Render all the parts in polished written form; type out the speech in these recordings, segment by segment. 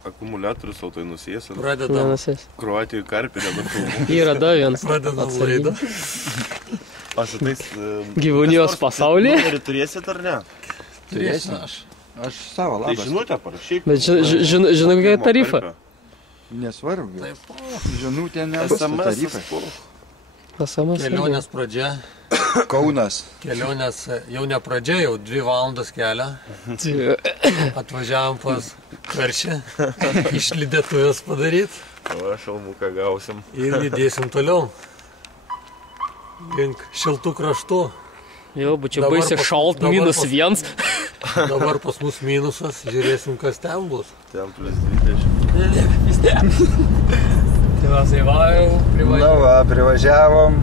Akumuliatorius autai nusės. Pradedam. Kroatijų karpinę matau. Yra da vienas. Pradedam laidą. O šitais... Gyvūnijos pasaulyje? Numerį turėsit ar ne? Turėsiu aš. Aš savo Tai labas. žinutę parašyk. Bet žinai, kokia tarifą? Nesvarbu. Taip. Žinutė nebus tarifai. SMS. Kelionės pradžia. Kaunas. Kelionės jau ne pradžia, jau 2 valandas kelią. Atvažiavam pas Karšį. Išlydėtuvės padaryti. O, šalmuką gausim. Ir judėsim toliau. Link šiltų kraštų. Jo, bet čia baisiai šalt, -1. Dabar pas mus minusas, žiūrėsim, kas ten bus. Ten plus 20. Tikriausiai va, jau Na va, privažiavom.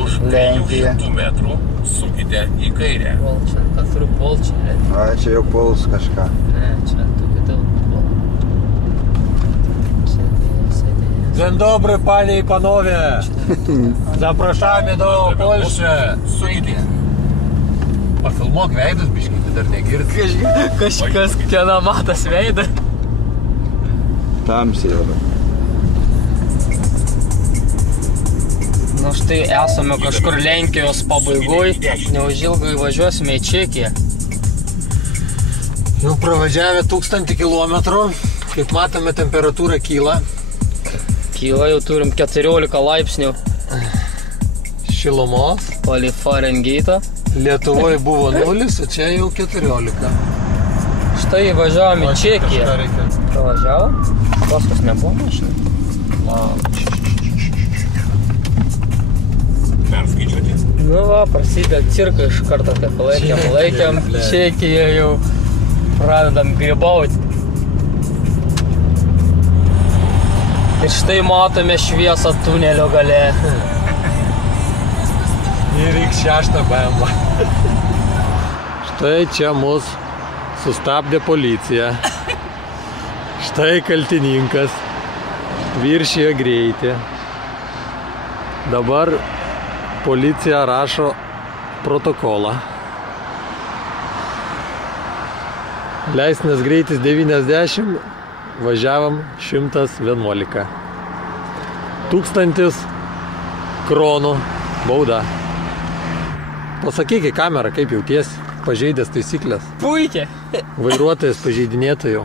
Už Lenkija. 200 metrų sukite į kairę. Polčia, kas turiu polčia. A, čia jau puls kažką. Ne, čia tokia daug. Dzień dobry, panie i panowie. Zapraszamy do Polski. Sukite. Pafilmuok veidus, biškį, tai dar negirdi. Kažkas kieno matas veidą. Tamsiai labai. Nu štai esame kažkur Lenkijos pabaigoj. Neužilgai važiuosime į Čekiją. Jau pravažiavę 1000 kilometrų. Kaip matome, temperatūra kyla. Kyla, jau turim 14 laipsnių Šilumos. palei Farenheitą. Lietuvoje buvo 0, o čia jau 14. Štai važiavom į Čekiją. Kažką reikia. Pravažiavom. Paskos nebuvo mašina. Perskaičiuoti. Nu va, prasideda cirka iš karto, taip laikėm. Čekiją jau pradedam grybauti. Ir štai matome šviesą tunelio gale. Ir reikia 6 BMW. Štai čia mus sustabdė policija. Štai kaltininkas viršijo greitį. Dabar policija rašo protokolą. Leistinas greitis 90, važiavam 111. 1000 kronų bauda. Pasakyk į kamerą, kaip jautiesi, pažeidęs taisyklės. Puikiai. Vairuotojas pažeidinėtojų.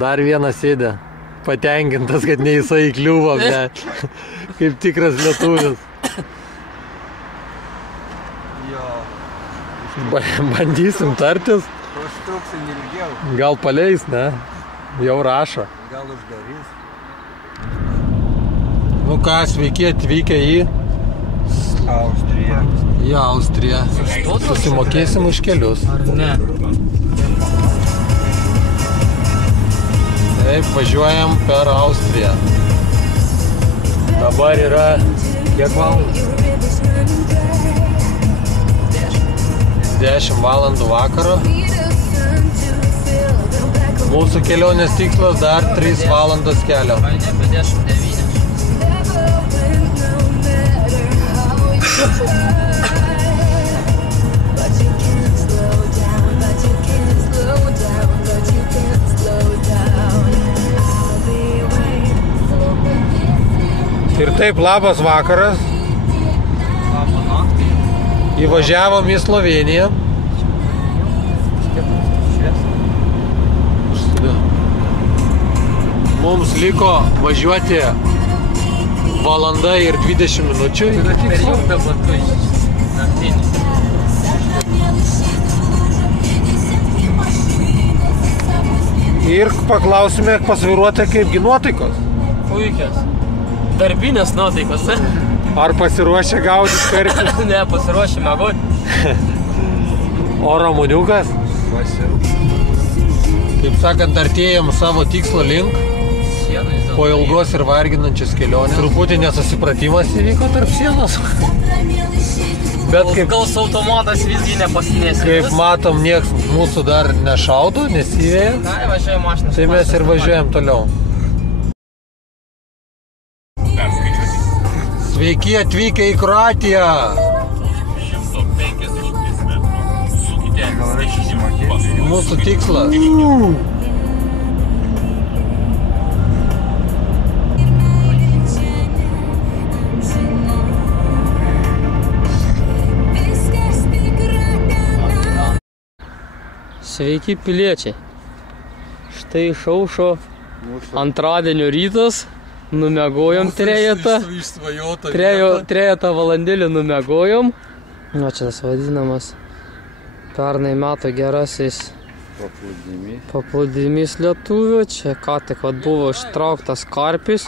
Dar vienas sėdė, patenkintas, kad ne jisai įkliuvo, bet kaip tikras lietuvis. Bandysim tartis. Užtruksim ilgiau. Gal paleis, ne? Jau rašo. Gal uždarys. Nu ką, sveiki atvykę į Austrija. Austriją. Susimokėsim už kelius. Ar ne? Taip, važiuojam per Austriją. Dabar yra kiek valandų? 10 valandų vakaro. Mūsų kelionės tikslas dar 3 valandos kelio. Ai ne, 59. Ir taip, labas vakaras. Įvažiavom į Slovėniją. Mums liko važiuoti valanda ir 20 minučių. Ir paklausime pas vairuotoją, kaipgi nuotaikos. Puikios. Darbinės nuotaikos. Ar pasiruošę gaudyti karpius? Ne, pasiruošę mėgoti. O ramuniukas? Kaip sakant, artėjam savo tikslo link. Po ilgos ir varginančios kelionės. Truputį nesusipratimas įvyko tarp sienos. Bet kaip, Gal automatas visgi nepasinės. kaip matom, nieks mūsų dar nešaudo, nesivėja. Ai, važiuoja mašinas. Tai mes ir važiuojam toliau. Sveiki atvykę į Kroatiją. 150 metrų sukite Gal reikia susimokėti. Mūsų tikslas Sveiki piliečiai. Štai išaušo antradienio rytas. Numiegojom trejetą valandėlį numiegojom. O čia tas vadinamas pernai metų gerasis paplūdimys lietuvių. Čia ką tik buvo ištrauktas karpis.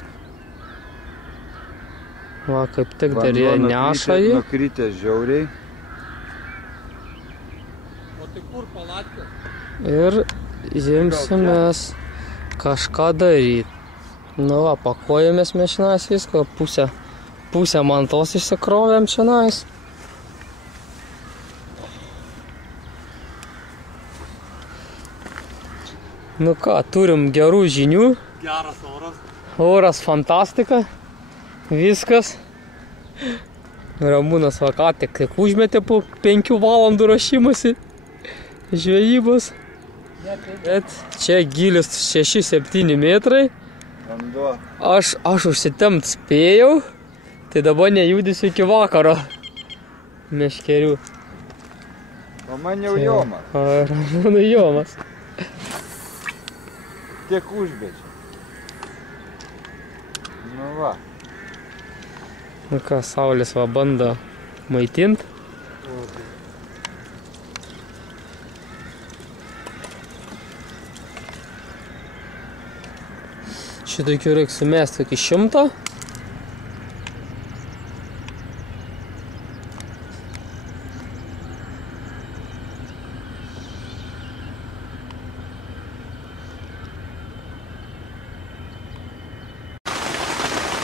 Va, kaip tik dar jie neša jį. Nukritė žiauriai. O tai kur palatkė? Ir imsimės kažką daryti. Nu va, pakuojamės mes šiandien viską, pusę mantos išsikrovėm šiandien. Nu ką, turim gerų žinių. Geras oras. Oras fantastika. Viskas. Ramūnas va ką tik užmetė po 5 valandų rašymasi žvejybos. Bet čia gilis 6-7 metrai. Vanduo. Aš užsitempt spėjau, tai dabar nejudysiu iki vakaro meškerių. O man jau jomas. Ramūnų jomas. Tiek užbėdžia. Nu va. Nu ką, Saulis va bando maitint. Šitokių reikia sumesti iki 100.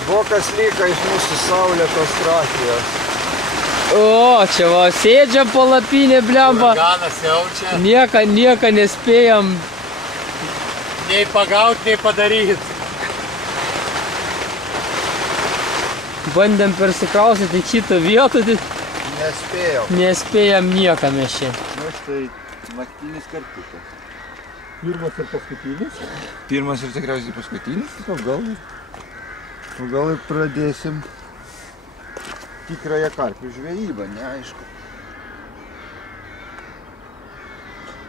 Vokas lyka iš mūsų saulėtos Trakijos. O, čia va sėdžia palapinė, blemba. Ganas jaučia. Nieka nespėjam. Nei pagaut, nei padaryt. Bandėm persikrausyti į kitą vietą, tai Nespėjau. nespėjam nieką mes čia. Nu štai naktinis karpiukas. Pirmas ir paskutinis. Pirmas ir tikriausiai paskutinis. O gal ir pradėsim tikrąją karpių žvejybą, neaišku.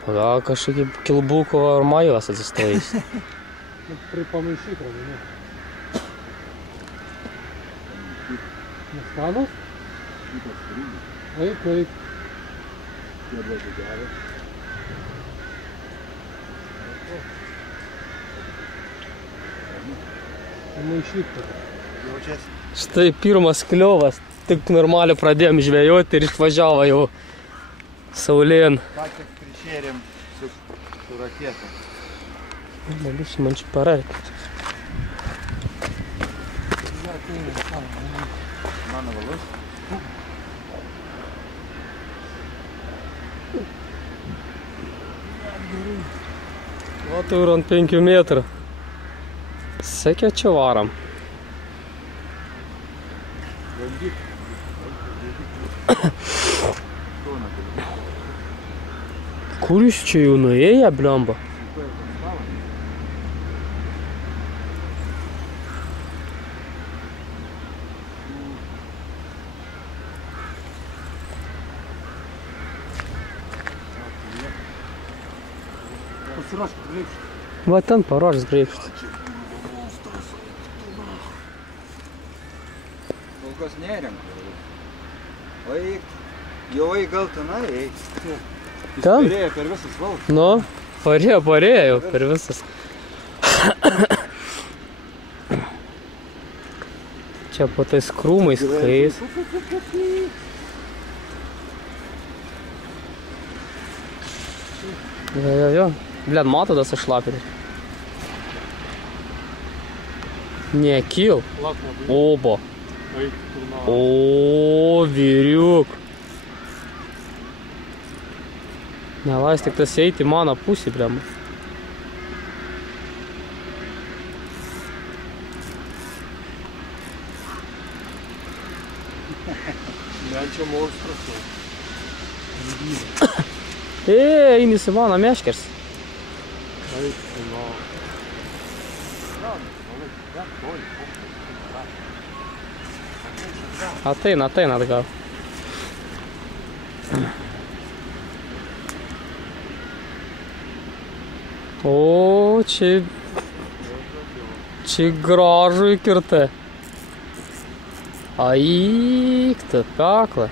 Gal kažkokį kilbuko ar majos atsistojus. Pripamaišyk, Ramūnai. Neskanas? Eik. Pamaišyk tada. Jaučiasi? Štai pirmas kliovas. Tik normaliai pradėjom žvejoti ir išvažiavo jau saulėn. Ką tik prišėrėm su raketa. Dalysi man čia pararti. Mano valus. O tai ir ant 5 metrų. Sekė čia varam. Kur jūs čia jau nuėję, blemba? Pasiruošk, greipšt. Va ten paruošęs greipštą. Kol kas nerenku. O eik, jau eik gal tenai, eik. Ten? Perėjo per visas valdas. Nu, parėjo jau per visas. Čia po tais krūmais kais. Jo. Bled, mato tas išlapinį. Nekil. Obo. O, vyriuk. Nelais tik tas eiti į mano pusį, blem. Lenčia monstras. Eini į mano meškers. Ateina atgal. O, čia gražų įkirta. Aik, ta kakla.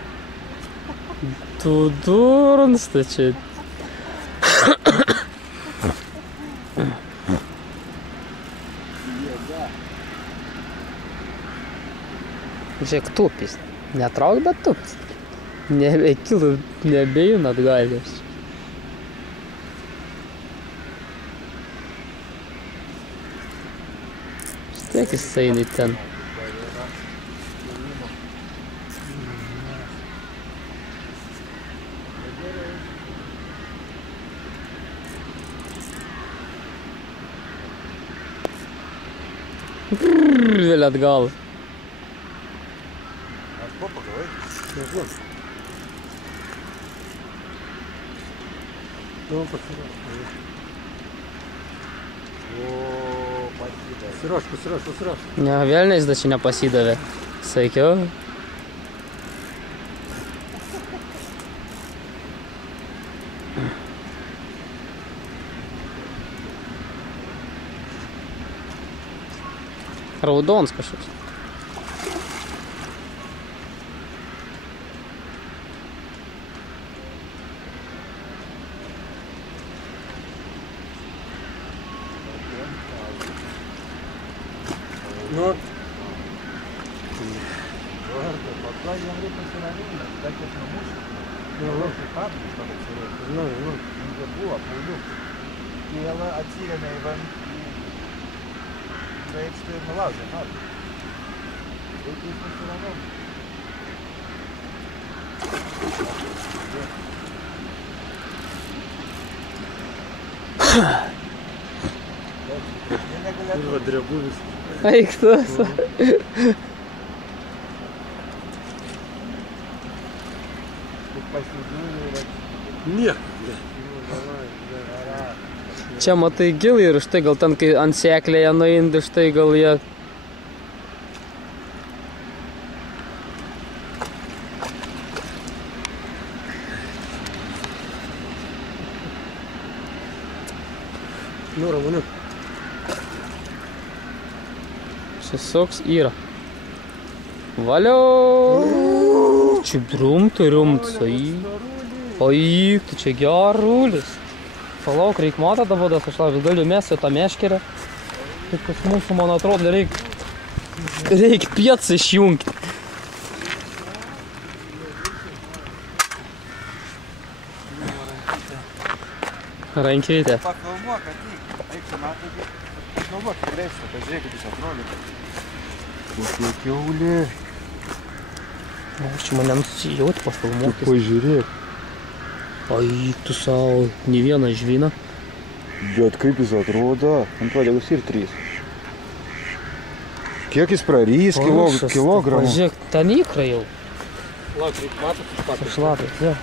Tu durnsta čia. Žiūrėk, tupis. Netrauk, bet tupis. Nebekilų, nebeina atgalės. Tiek jis eina ten. Vėl atgal. Pasiruošk. Ne, velniais da čia nepasidavė. Sakiau. Raudons kažkoks. Nu. Atsirėmė į aikštę ir nulaužė. Reikia pasiramau. Kurva drebu vis. Eik tas. Nieko. Čia matai gilai ir štai gal ten, kai ant seklėje nueindi, štai gal jie... Nu, ramūniu. Čia soks yra. Valio! Čia rumtas, Aik, tu čia gerulis. Palauk, reik matą dabar, aš vis galiu mesti tą meškerę. Taip, kas mūsų, man atrodo, reik piecą išjungti. Rankytė. Pafilmuok, ateik. Eik su metu, pafilmuok, leisiu, pažiūrėk, kaip jis atrodo. Kokie kiaulė. Aš čia mane nusijauti pafilmuokis. Pažiūrėk. Ai, tu savo, ne vieną žvyną. Bet kaip jis atrodo? Ant uodegos ir 3. Kiek jis prarys? Kilogramų? Pažiūrėk, ten ikra jau. Lauk, reik matot, Šlapės, jo.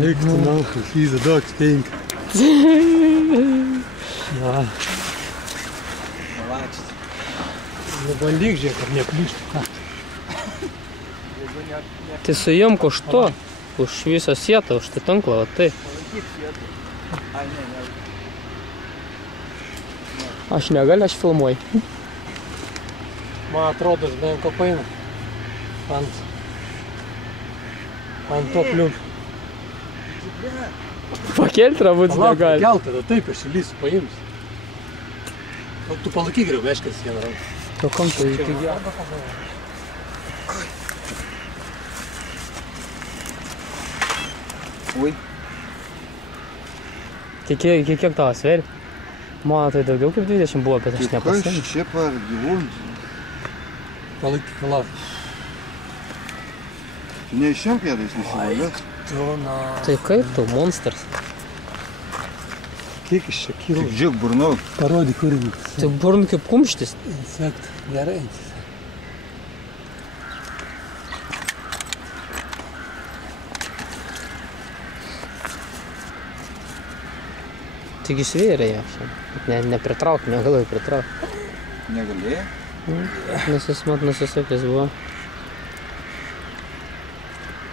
Eik tu nahai, Lyza, duok stink. Ja. Nebandyk, žiūrėk, ar neplyštų. Tai su jom už to, už visą sietą, už tą tinklą, va tai. Aš negaliu, aš filmuoju. Man atrodo, žinai, ko paina. Ant to kliūp. Pakelti rabūt negali. Pakel, tada taip, aš įlysiu, paims. Tu palaikyk geriau, veškės vieną ranką. To kam tai iki gerą? Ui. Kiek tavo sveri? Man tai daugiau kaip 20 buvo, bet aš nepasėmiau. Kas čia par gyvūnus? Palaikyk, lauk. Ne šiam pėdais nesivalė. Tai kaip tu, monstras? Kiek iš čia kilo? Tik žiūrėk burnau. Parodyk, kur jį. Tai burn kaip kumštis. Insekt, gerai. Tik svėrė ją šiandien. Nepritrauk, negalėjau pritrauk. Negalėjai? Nusisakęs buvo.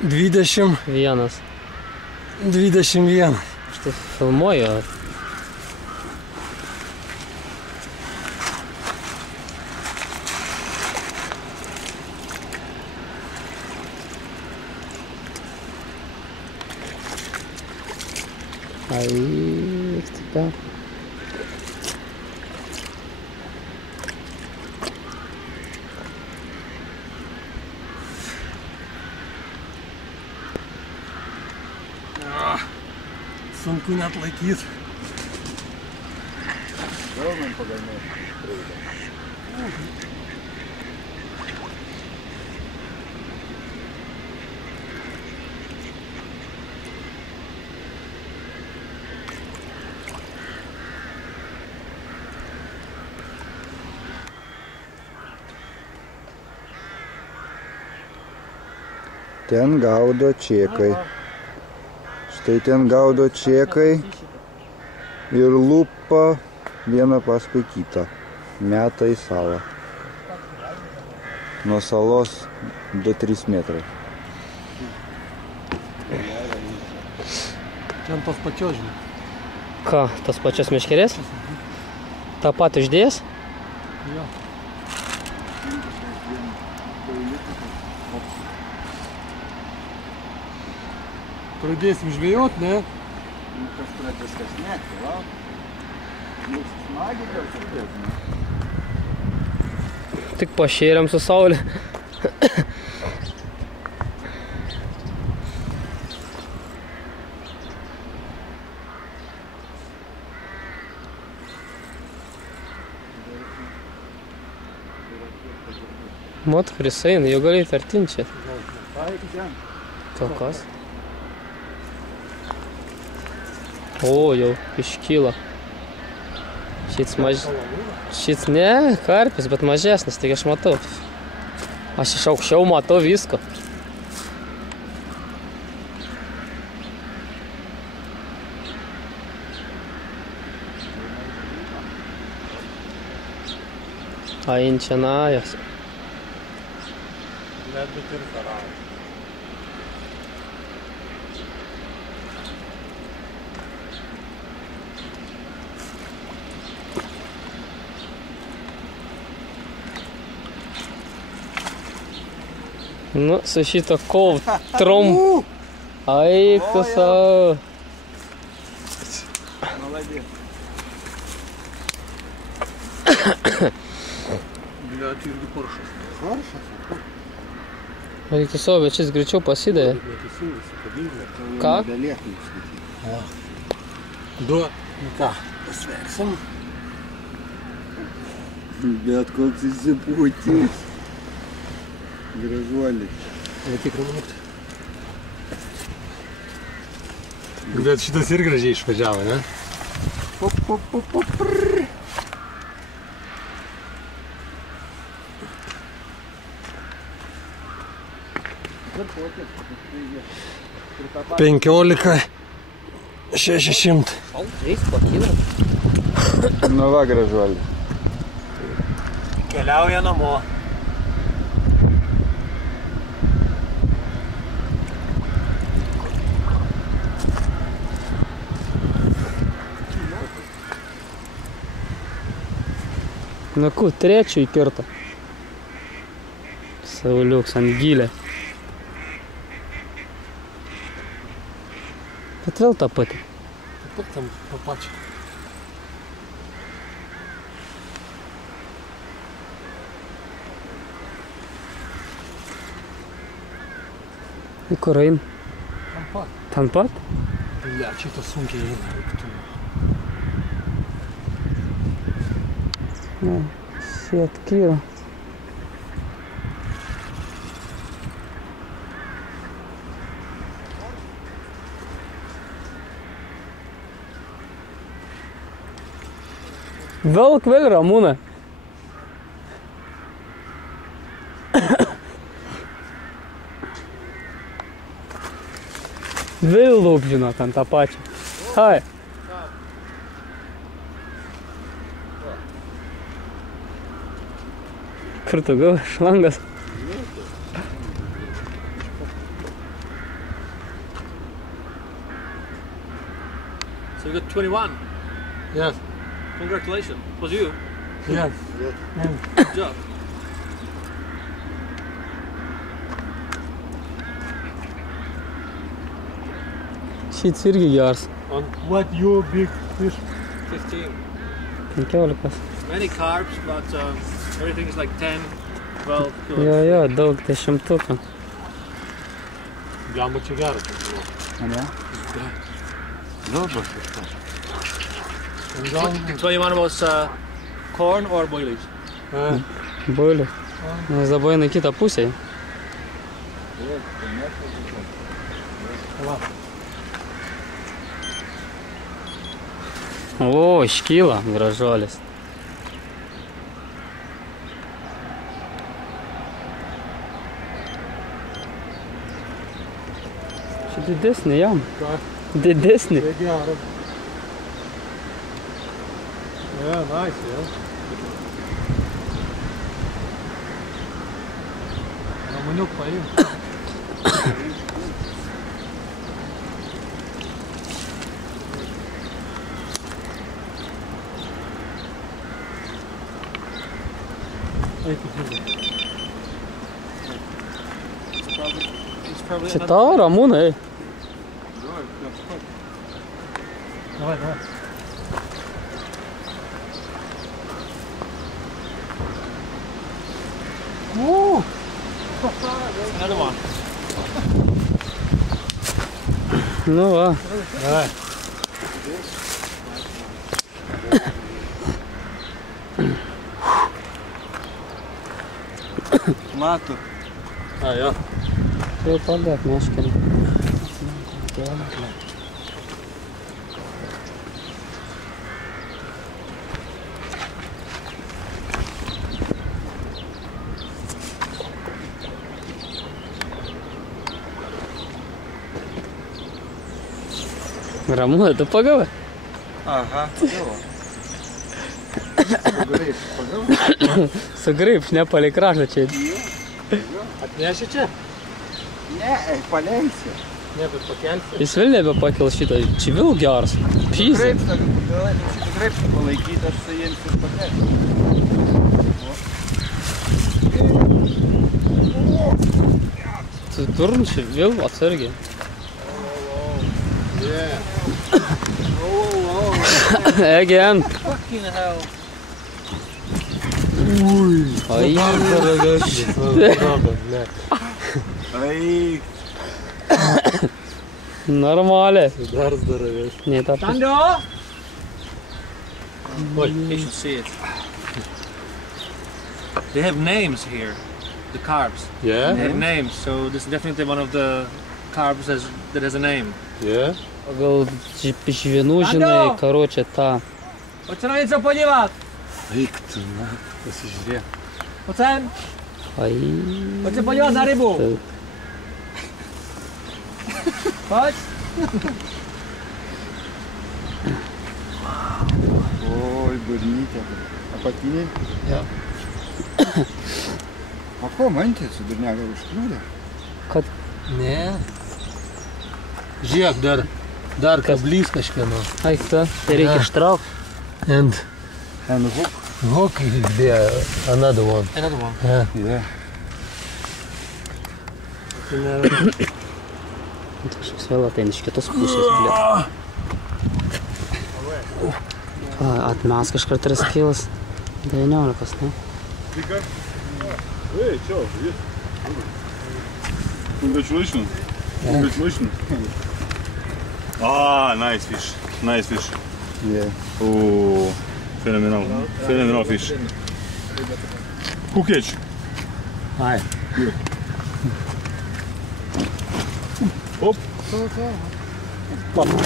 20. Vienas. 21. Aš tai filmuoju. Ai, stipriau. Sunku net laikyti. Gal man pagalmė. Ten gaudo čekai. Štai ten gaudo čekai ir lupa vieną paskui kitą. Meta į salą. Nuo salos 2-3 metrai. Ten tos pačios, žinai. Ką, tas pačias meškerės? Ta pat uždėjęs? Jo. Pradėsim žvejot, ne? Kas pradės kas nekti, va? Jūs smagi gal sudės, ne? Tik pašėriam su saulė. Mat, kuris eina, jau gali tartinti čia. To kas? O, jau iškyla. Šits ne, karpis, bet mažesnis, taigi aš matau. Aš iš aukščiau matau visko. Ainčianajas. Netgi ir karalius. Nu, su šito kol trom. Ai, kusau. Молодец. Bля, tai irgi paršas. Paršas? Reikia savo, bet šis greičiau pasidavė. Neteisingai, sakabingai. Ką? Nebelieka išskaityti. Du. Nu ką, pasveiksim. Bet koks įsipūtis. Gražuolis. Netikrinamut. Bet šitas ir gražiai išvažiavo, ne? Pop, pop, pop, pop, prrr. 15,600. Eis pakyla. Nu va, gražuolis. Keliauja namo. Na ku, trečių įkirto. Sauliuks ant gylę. Bet vėl tą patį. Taip tam papačią. Į kur eina? Tam pat. Ten pat? Bля, čia tas sunkiai eina. Ne, sietkyra. Velk vėl Ramūna. Vėl lauk žinot ant tą pačią. Hai. Kur tu gal šlangas? So you got 21. Yes. Congratulations. Was you? Yes. Good job. Šits irgi geras. On what you big fish? 15. 15. Many carbs, but everything is like 10, 12 kilos. Jo, daug 10. Jamba čia geras. Ne? Žalbas kažkas. So you want was corn or boilies? Boilių. Nes dabar eina į kitą pusę. O, iškyla gražuolis. Čia didesnė jam. Didesnė. Tai geras. Yeah, nice, yeah. Ramoniuk paim. Čia tau, Ramūnai. Давай, давай. Another one. Nu va. Давай. Mato. Jo. Jau pagėt meškerį. Ramūnai, tu pagavai? Aha, pagavo. Pagavo? Sugraib, nepalik kraštą čia. Atneši čia? Ne, palenksi. Ne, bet pakelsi. Jis vėl nebepakel šitą. Čia vėl geras. Pyzė. Graipstą, graipstą palaikyti, aš su jiems ir pakelsiu. Tu turnči vėl atsargiai. Again. Fucking hell. Ai, Ai, normaliai. Dar daravės. Ne, ta pusė. Tando! Oi. You should see it. They have names here, the carbs. Yeah? They have names, so this is definitely one of the carbs that has a name. Yeah? Gal žvinų žinai, karočią tą. Oceanica ponieważ! eik tu, na, pasižiūrėk. Ocen! Ai. Oce ponieważ na rybu! Taip. Chodź! Oi, burnytė. Apatiniai? Jo. O ko mantė su durniaga užkliūdė? Kad Ne. Žiūrėk, dar kablys kažkieno. Ai, ta, tai reikia ištraukti. And And hook. hook is there, another one. Another one. Yeah. Yeah. Kažkoks vėl ateina iš kitos pusės. Atmes kažkur 3 kilas. 19, ne? Hey, ciao, yes. Congratulations. Congratulations. Ah, nice fish. Nice fish. Yeah. Oh, phenomenal. Phenomenal fish. Who catch? Ai. Hop.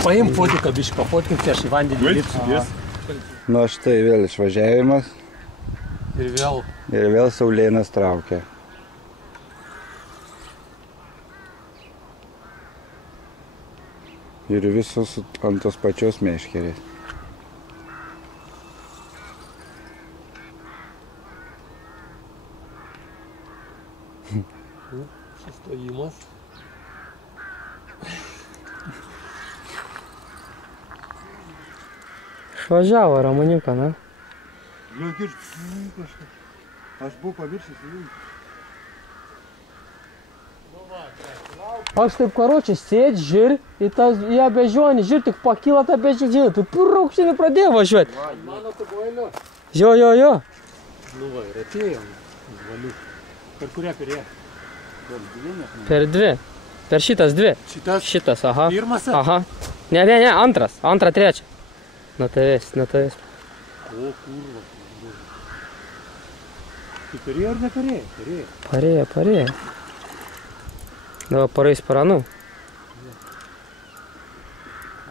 Paim fotiką, biškį, pafotkink čia aš į vandenį Wait, lipsiu. yes. Nu, štai vėl išvažiavimas Ir vėl. ir vėl saulėnas traukia. Ir visos ant tos pačios meškerės. Sustojimas. Išvažiavo Ramoniuką, ne? Aš buvau pamiršęs. Aš taip, karočią, sėdžiu, žiūri, į ją bežionį, žiūri, tik pakyla tą bežionį, tu puraukštinį pradėjo važiuoti. Mano tu boilio. Jo. Nu va, ir atėjom. Valiu. Per kurią perėjo? Per dvi. Per šitas dvi. Šitas, aha. Pirmas? Aha. Ne, antras. Antrą, trečią. Na tavęs. O, kurva. Tu perėjo ar neperėjo? Parėjo. Dabar parais paranų.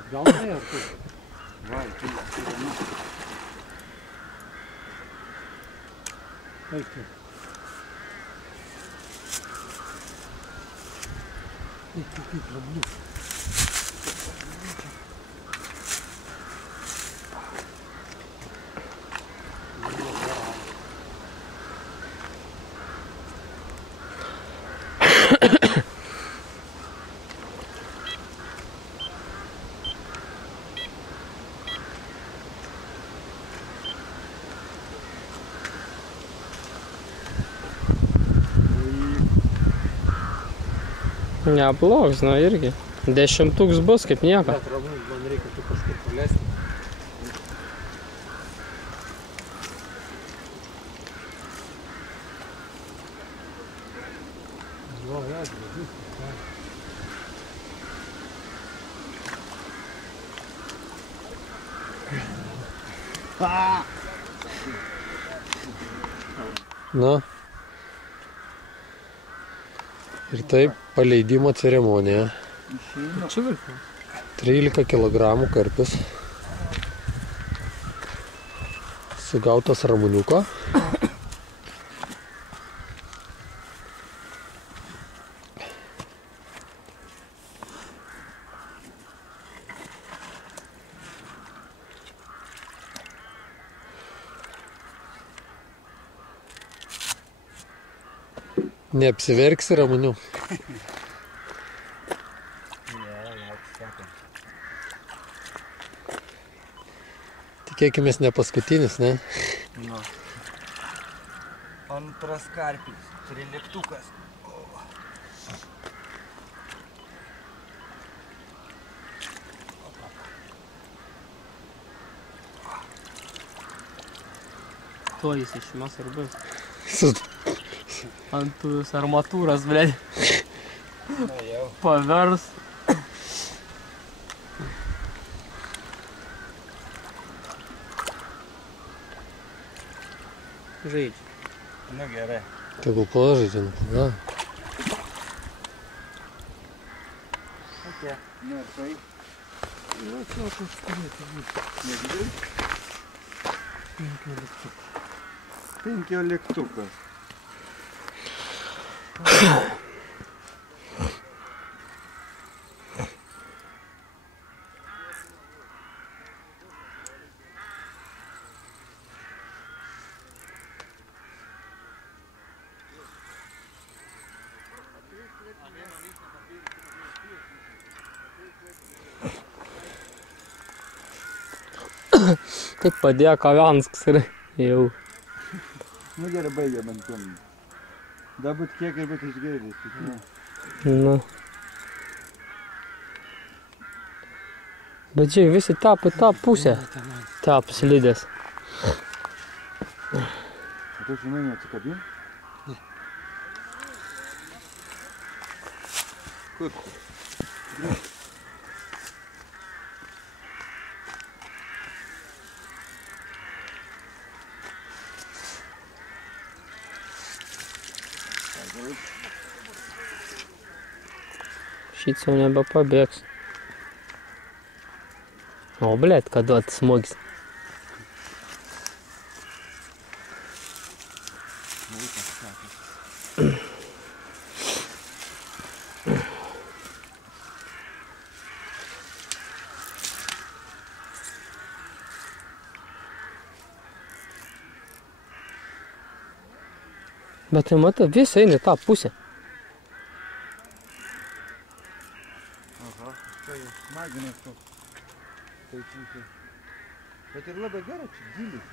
Atgal ne, ar tu? Eik tu. Eik, ramliu. Neblogs, nu irgi. 10 bus kaip nieko. Bet, ramu, man reikia tu kažkur palesti. Jo, gražus. Na. Ir taip paleidimo ceremonija. 13 kg karpis. Sugautas ramuniuko. Neapsiverksi ramuniu. Tikėkimės ne paskutinis, ne? Nu. Antras karpis, 13. To jis išmes ir bus. Su... Ant armatūros, blėd. Pavers. Žaidžia. Nu gerai. Tegul pažaidžia, na. Kokie? Nu ir tai. Nu, čia koks turėtų būti. Nedidelis? 15. Taip padėjo Kavianskas ir jau. Nu gerai, baigiam ant tom. Dabūt kiek ir būt išgėrės. Nu. Bet žiūrėk, visi tap į tą pusę. Tap slidės. Tu žinai, neatsikabin? Ne. Kur? Šits jau nebepabėgs. O, blėt, kad duot smogis. Bet tai matai, visi eina į tą pusę. Aha, čia jau smaginas toks. Tai pusė. Bet ir labai gerai, čia gilis.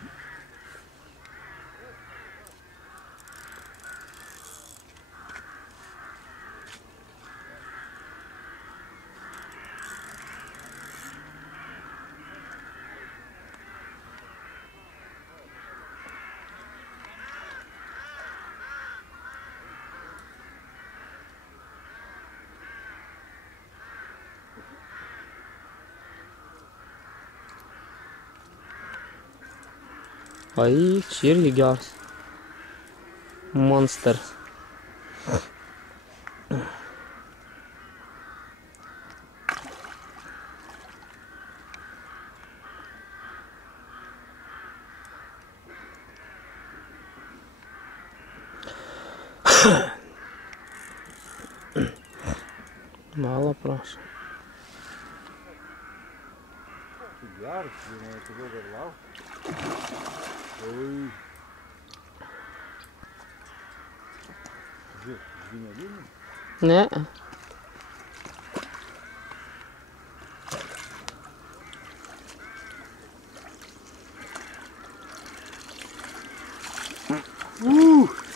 Ai, čia irgi geras. Monster. Mало prašau. Geras, žinai, tu dar lauk. Oi. Žiūrėk, žvynelinį. Ne.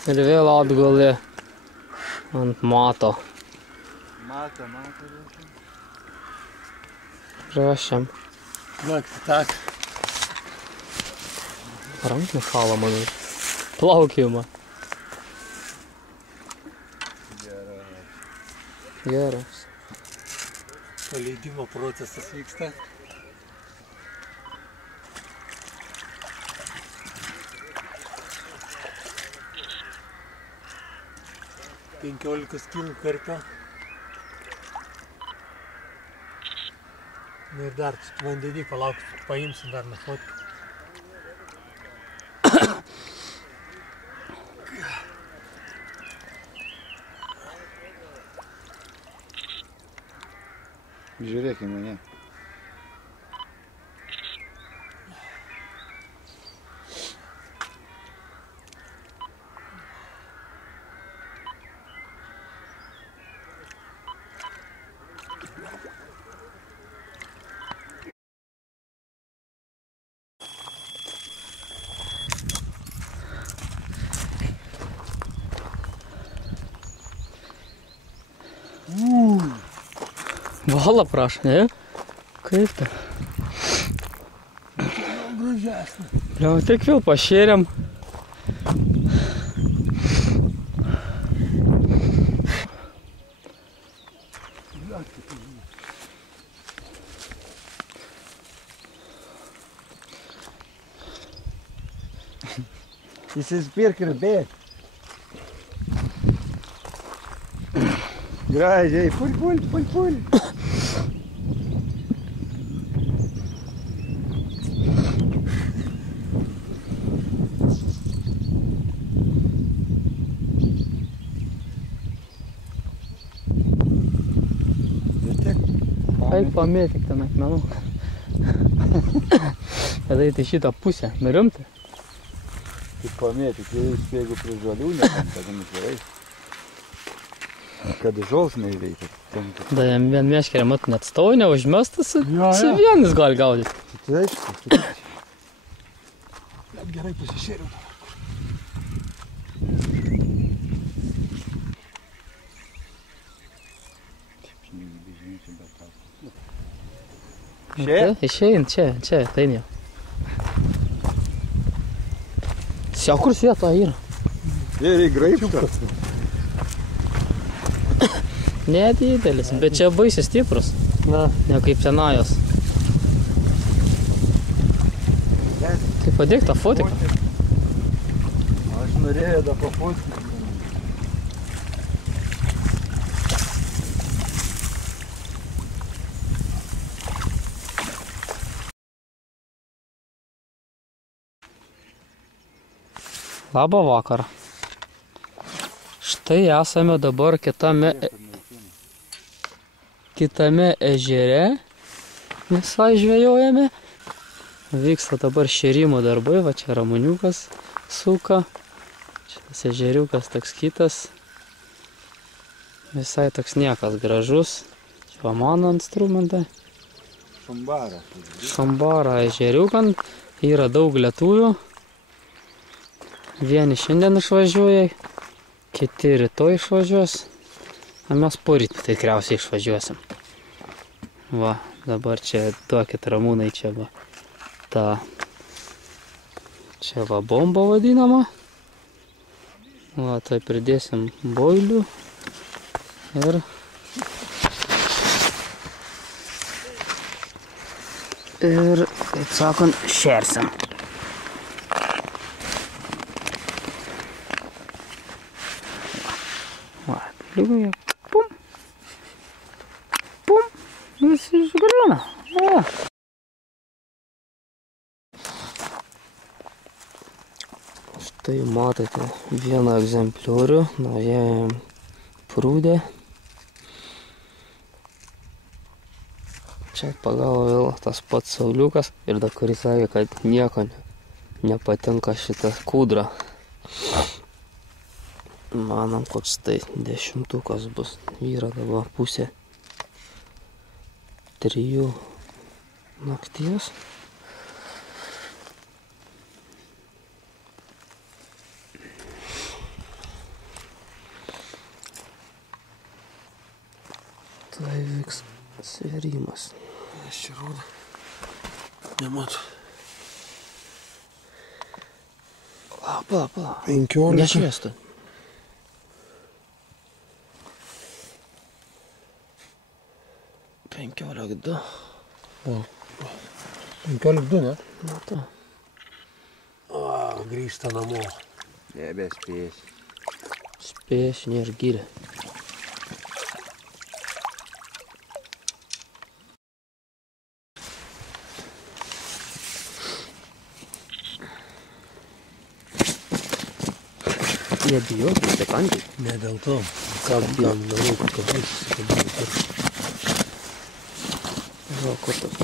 Ir vėl atgulė ant mato. Mata. Prašėm. Naktį tak. Rankų šalą manai. Plaukimą. Geras. Paleidimo procesas vyksta. $15 karpio. Ir dar vandenį palauk, paimsim dar nafotką. Žiūrėk į mane. Valą prašau, ne? Kaip tai? Gražesnė. Jau tik vėl pašėrėm. Įsispirk ir bėg. Gražiai, pul. Eik pamėtik ten akmenų. Kada į šitą pusę, rimtai? Tik pamėtik, jei spėgu prie žalių, tada nusirai. Kad žols neįveikia. Da jam vien meškerė mat net stovi neužmestas, su vienas gali gaudyti. Taip. Gerai pasišėriau. Išein, čia, tai ne. Kur svieta yra? Ir į graipštą. Nedidelis, bet čia baisiai stiprus. Ne kaip tenajos. Tai padėk tą fotiką. Aš norėjau da pafotkyti. Labą vakarą. Štai esame dabar kitame ežere. Visai žvejojame. Vyksta dabar šėrimo darbai. Va čia ramoniukas suka. Čia tas ežeriukas toks kitas. Visai toks niekas gražus. Čia va mano instrumentai. Šambara ežeriukan. Yra daug lietuvių. Vieni šiandien išvažiuoja, kiti rytoj išvažiuos, o mes poryt tikriausiai išvažiuosim. Va, dabar čia duokit ramūnai, čia va ta, čia va bomba vadinama. Va, tai pridėsim boilių ir kaip sakant, šersim. Kliuvoje. Pum. Pum. Jis išgrina. O. Štai matote vieną egzempliorių naujajam prūde. Čia pagavo vėl tas pats sauliukas ir dar kuris sakė, kad nieko nepatinka šitą kūdrą. Manom, koks tai 10 bus. Yra dabar pusė 3 nakties. Tai vyks svėrimas. Aš čia rodo. Nematau. Pala. 15. Nešviesta. $15. 15, ne? Matau. Grįžta namo. Nebespės. Spės nėra gilė. Jie bijo, tai kandžiai. Ne dėl to. Ką jam darau, kad kabys, Va, kur tas.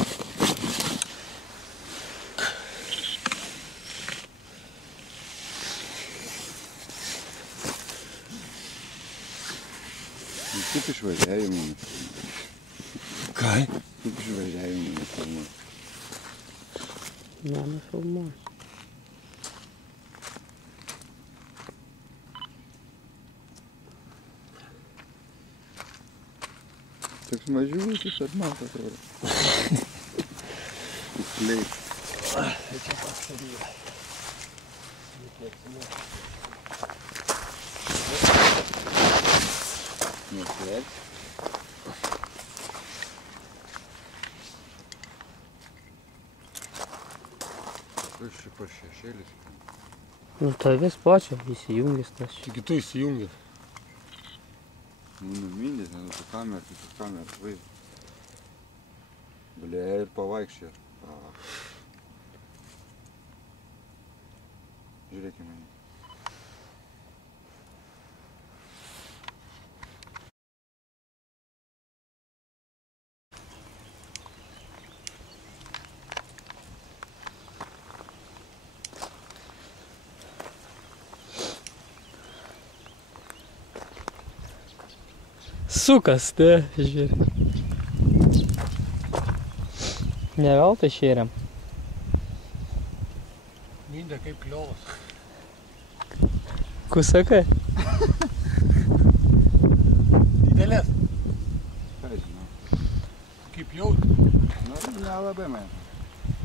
Kaip išvažiavimų. Ką? Kaip išvažiavimų. Nenufilmuoju. Toks mažiutis atmatas atrodo. Įsleip. Čia pastarėjo. Nesvert. Kas čia pas šešėlis? Nu, tai vis pačio įsijungęs tas. Iki tu įsijungęs. Numindės, nes su kamerą vaizdą. Blia, ir pavaikščia. Žiūrėkime mane. Sukas, tai žiūrėk. Ne veltui šėriam. Mindė kaip kliovas. Kusakai? Didelės. Ką žinau. Kaip jauti. Nu, nelabai man.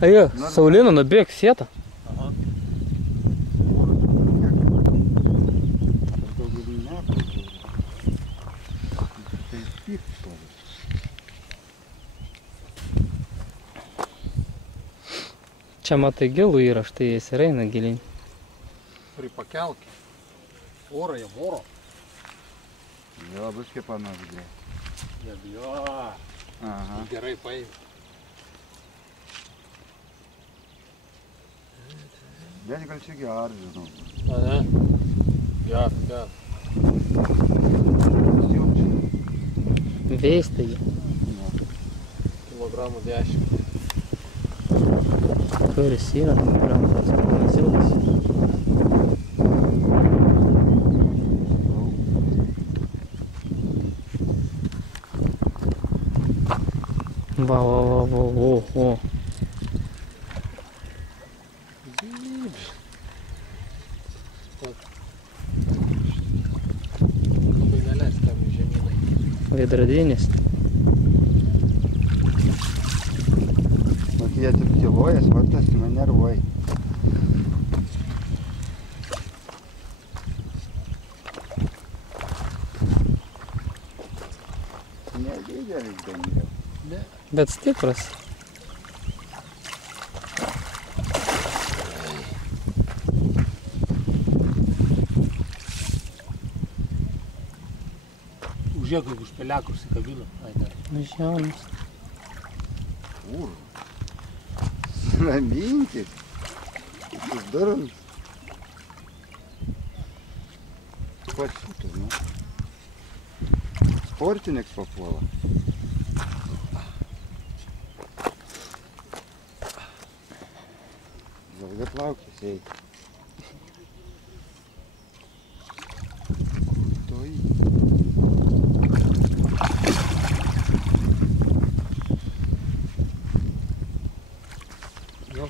Ajo, Saulina, nubėk sietą. Aha. Čia matai gilų yra, štai jis ir eina gilin. Turi pakelkį. Orą jam oro. Jo, bus kaip panas grė. Nebijo. Aha. Gerai paėmė. Bet gal čia gerai, žinau. A, ne? Ger. Veistai jį. Kilogramų 10. Kuris yra, grampas, panas ilgas. Va. Labai neleis tam žemynai. Veidrodinis. Jie taip tyvojas, vartas mane nervuoja. Nedidelis ganėjo. Bet stipras. Žiūrėk, jeigu už pelekų užsikabino. Ai, ne. Mažiaunas. Raminkis. Uždarant. Pasiūtų, nu. Sportininkas papuola. Ilgai plauktis, eik. Toj. Jo.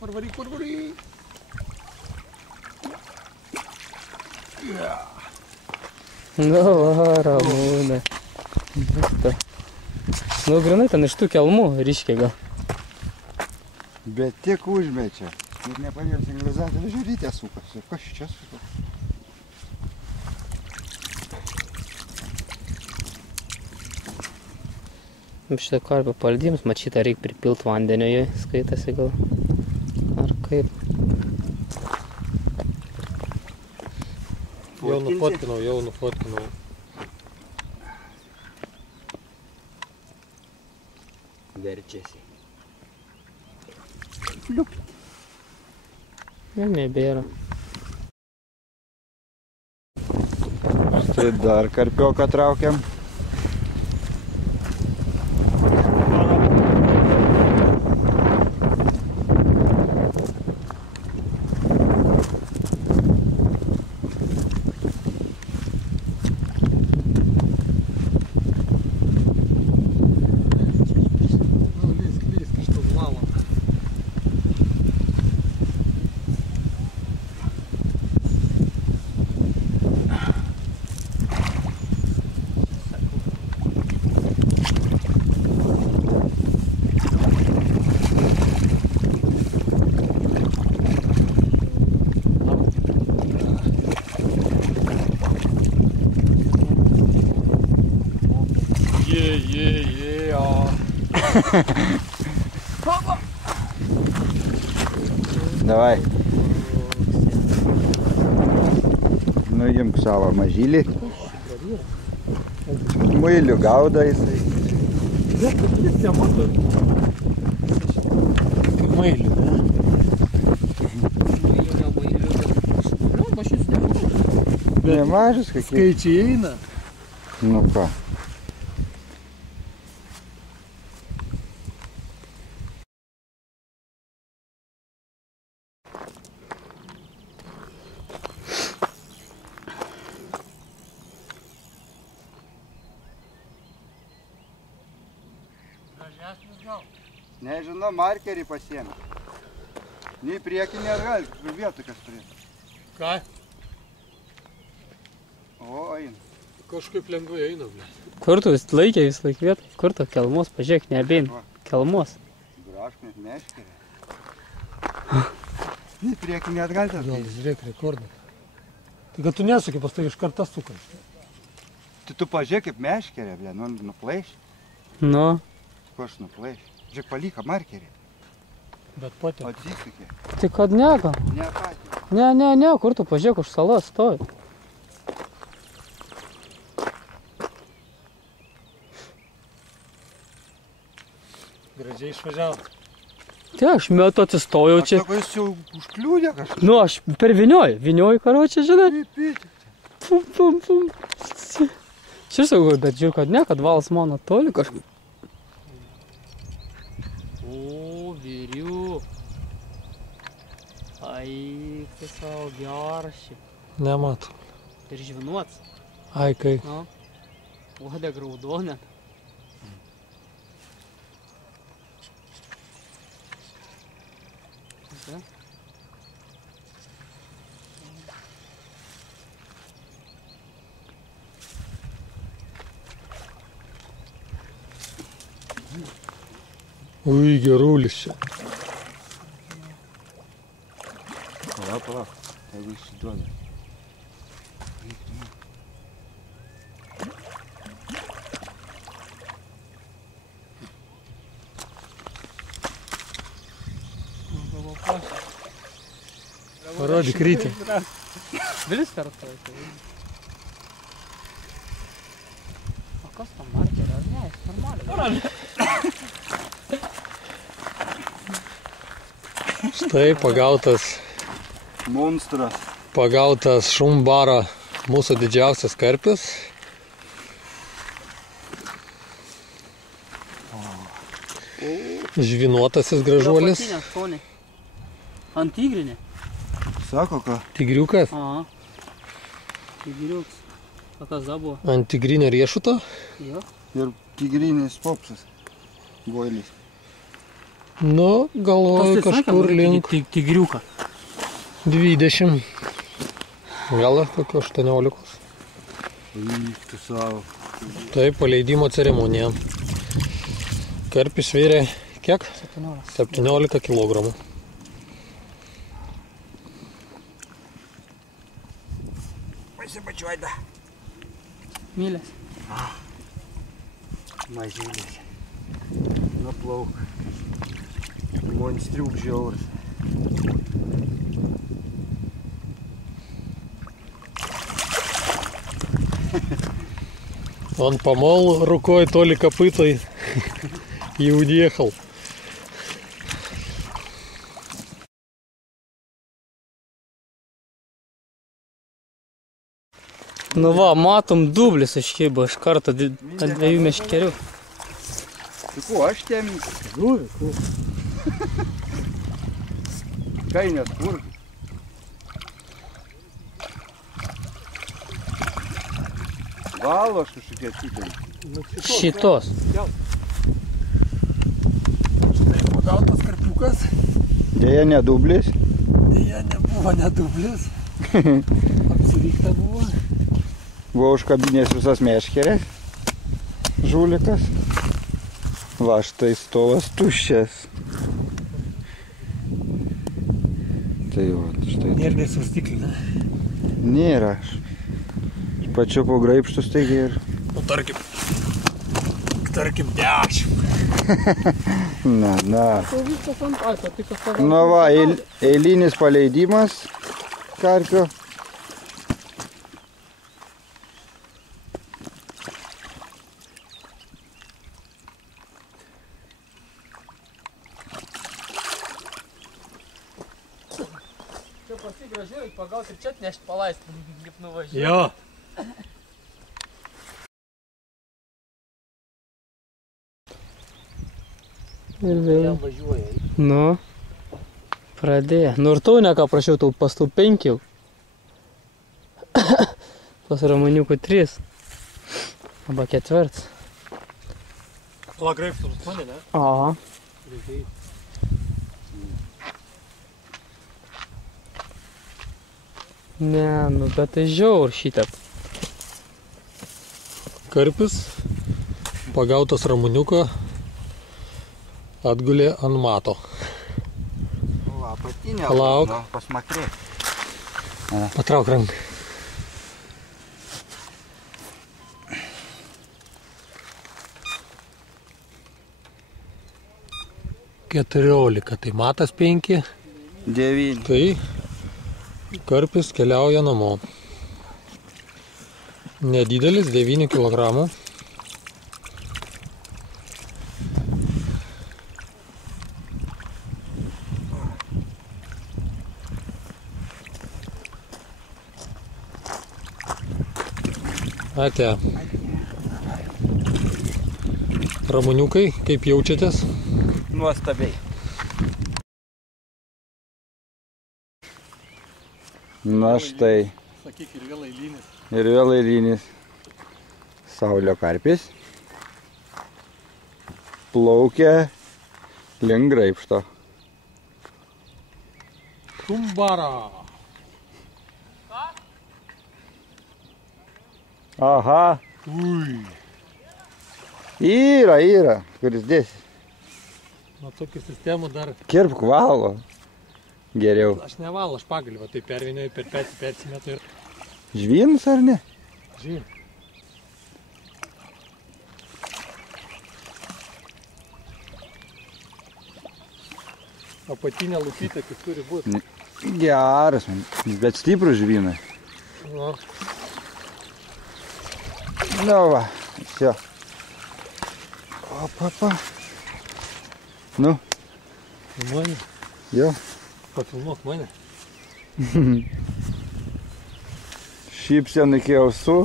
Parvaryk. Nu, va, Ramūnė. Nu, grinai ten iš tų kelmų, ryškiai gal. Bet tiek užmečia. Ir nepalėjom signalizatorių, žiūrite, sukasi. Kas čia suka? Šitą karpę paldyms, mat šitą reikia pripilt vandenio jai, skaitasi gal. Ar kaip? Jau nufotkinau. Verčiasi. Ir nebėra. Tai dar karpioką traukiam. Davai. Nuimk savo mažylį. Muilių gauda jisai. Mailių, ne? Nemažas kokie. Skaičiai eina. Nu ką. Nežinau, markerį pasiėmė. Nei priekį, nei atgal, kur vietą kas turėtų. Ką? O, eina. Kažkaip lengvai eina, ble. Kur tu vis laikė vis laik vietą? Kur tu kelmos, pažiūrėk, nebein. Kelmos. Grašk, net meškerė. Nei priekį, nei atgal tas. Gal, žiūrėk, rekordą. Tai kad tu nesuki, pas tai iš kartą sukai. Tai tu pažiūrėk kaip meškerė, ble, nuplaiš. Nu. Ko aš nuplaiš? Žiūrėk, palyka markerį. Bet patį. Atsisikė. Tai kad ne gal? Ne patį. Ne, kur tu pažiūrėk, už salos stovi. Gražiai išvažiavo. Tai aš metu atsistojau čia. Aš sako, jis jau užkliūdė kažką. Nu, aš per vinioju, karočią, žinai. Pum. Čia sakau, bet žiūrėk, kad ne, kad valas mano toli kažkaip. O, vyriu. Ai, tai savo gerši. Nematau. Ir žvinuots. Ai, kai. Nu, uodė graudonė. Ui, gerulis čia. Palauk, jeigu išsiduoda. Parodyk rytį. Vilis kartu. Štai Monstras. pagautas šumbaro mūsų didžiausias karpis. Žvinuotasis gražuolis. Ant tigrinė. Sako ką? Tigriukas. Aha. Tigriukas. O kas da buvo? Ant tigrinio riešuto. Jo. Ir tigrinis popsas. Boilis. Nu, galvoju kažkur link Tigriuką. 20. Gal kokio 18. Eik tu savo. Tai paleidimo ceremonija. Karpis svėrė kiek? 17 kg. Pasipačiuoj da. Mylės. Mažylis. Naplauk. Monstriuk žiauras. Он помол рукой, то ли копытой и уехал. Nu va, matom dublis iškibo iš karto ant 2 meškerių. Tai ko, aš temi? Žuvi, ko? Kainės kur? Valo aš kažkokie atsidengi. Šitos. Štai pagautas karpiukas. Dėja ne dublis. Deja, nebuvo nedublis. Apsirikta buvo. Buvo užkabinės visas meškerės. Žulikas. Va, štai stovas tuščias. Tai va, štai. Nėra nei sustiklinę. Nėra. Iš pačio po graipštus taigi ir... Nu, tarkim 10. Na, na. Tai viskas ant alto, tai kas tavo... Na va, eilinis paleidimas karpio. Čia pasigražiai, pagauti ir čia atnešti palaistą, kaip nuvažiuoju. Jo. Ir vėl važiuoja. Nu, pradėjo. Nu ir tau neką prašiau, tau pastų 5 jau. Pas Ramaniukų 3. Arba 4. La graipštus mane, ne? Aha. Ne, nu bet tai žiaur šitą. Karpis, pagautas Ramaniuko, atgulė ant mato. Va, patinė. Palauk. Pasmakrė. Patrauk ranką. Keturiolika, tai matas 5, 9. tai karpis keliauja namo. Nedidelis, 9 kg. Ate. Ramaniukai, kaip jaučiatės? Nuostabiai. Na štai. Sakyk, ir vėl eilinis. Ir vėl eilinis. Saulio karpis. Plaukia link graipšto. Šumbara. Aha. Ui. Yra, kuris dėsi. Nuo tokių sistemų dar... Kirpk valo. Geriau. Aš nevalau, aš pagalį, tai pervinioju per petį, persimetu ir... Žvynas ar ne? Žvyn. Apatinė lūpytė, kaip turi būti. Geras, bet stiprus žvynas. Nu, Nu va, все. Opa. Nu, Mane. jau. Pafilmuok mane. Šypsen iki ausų.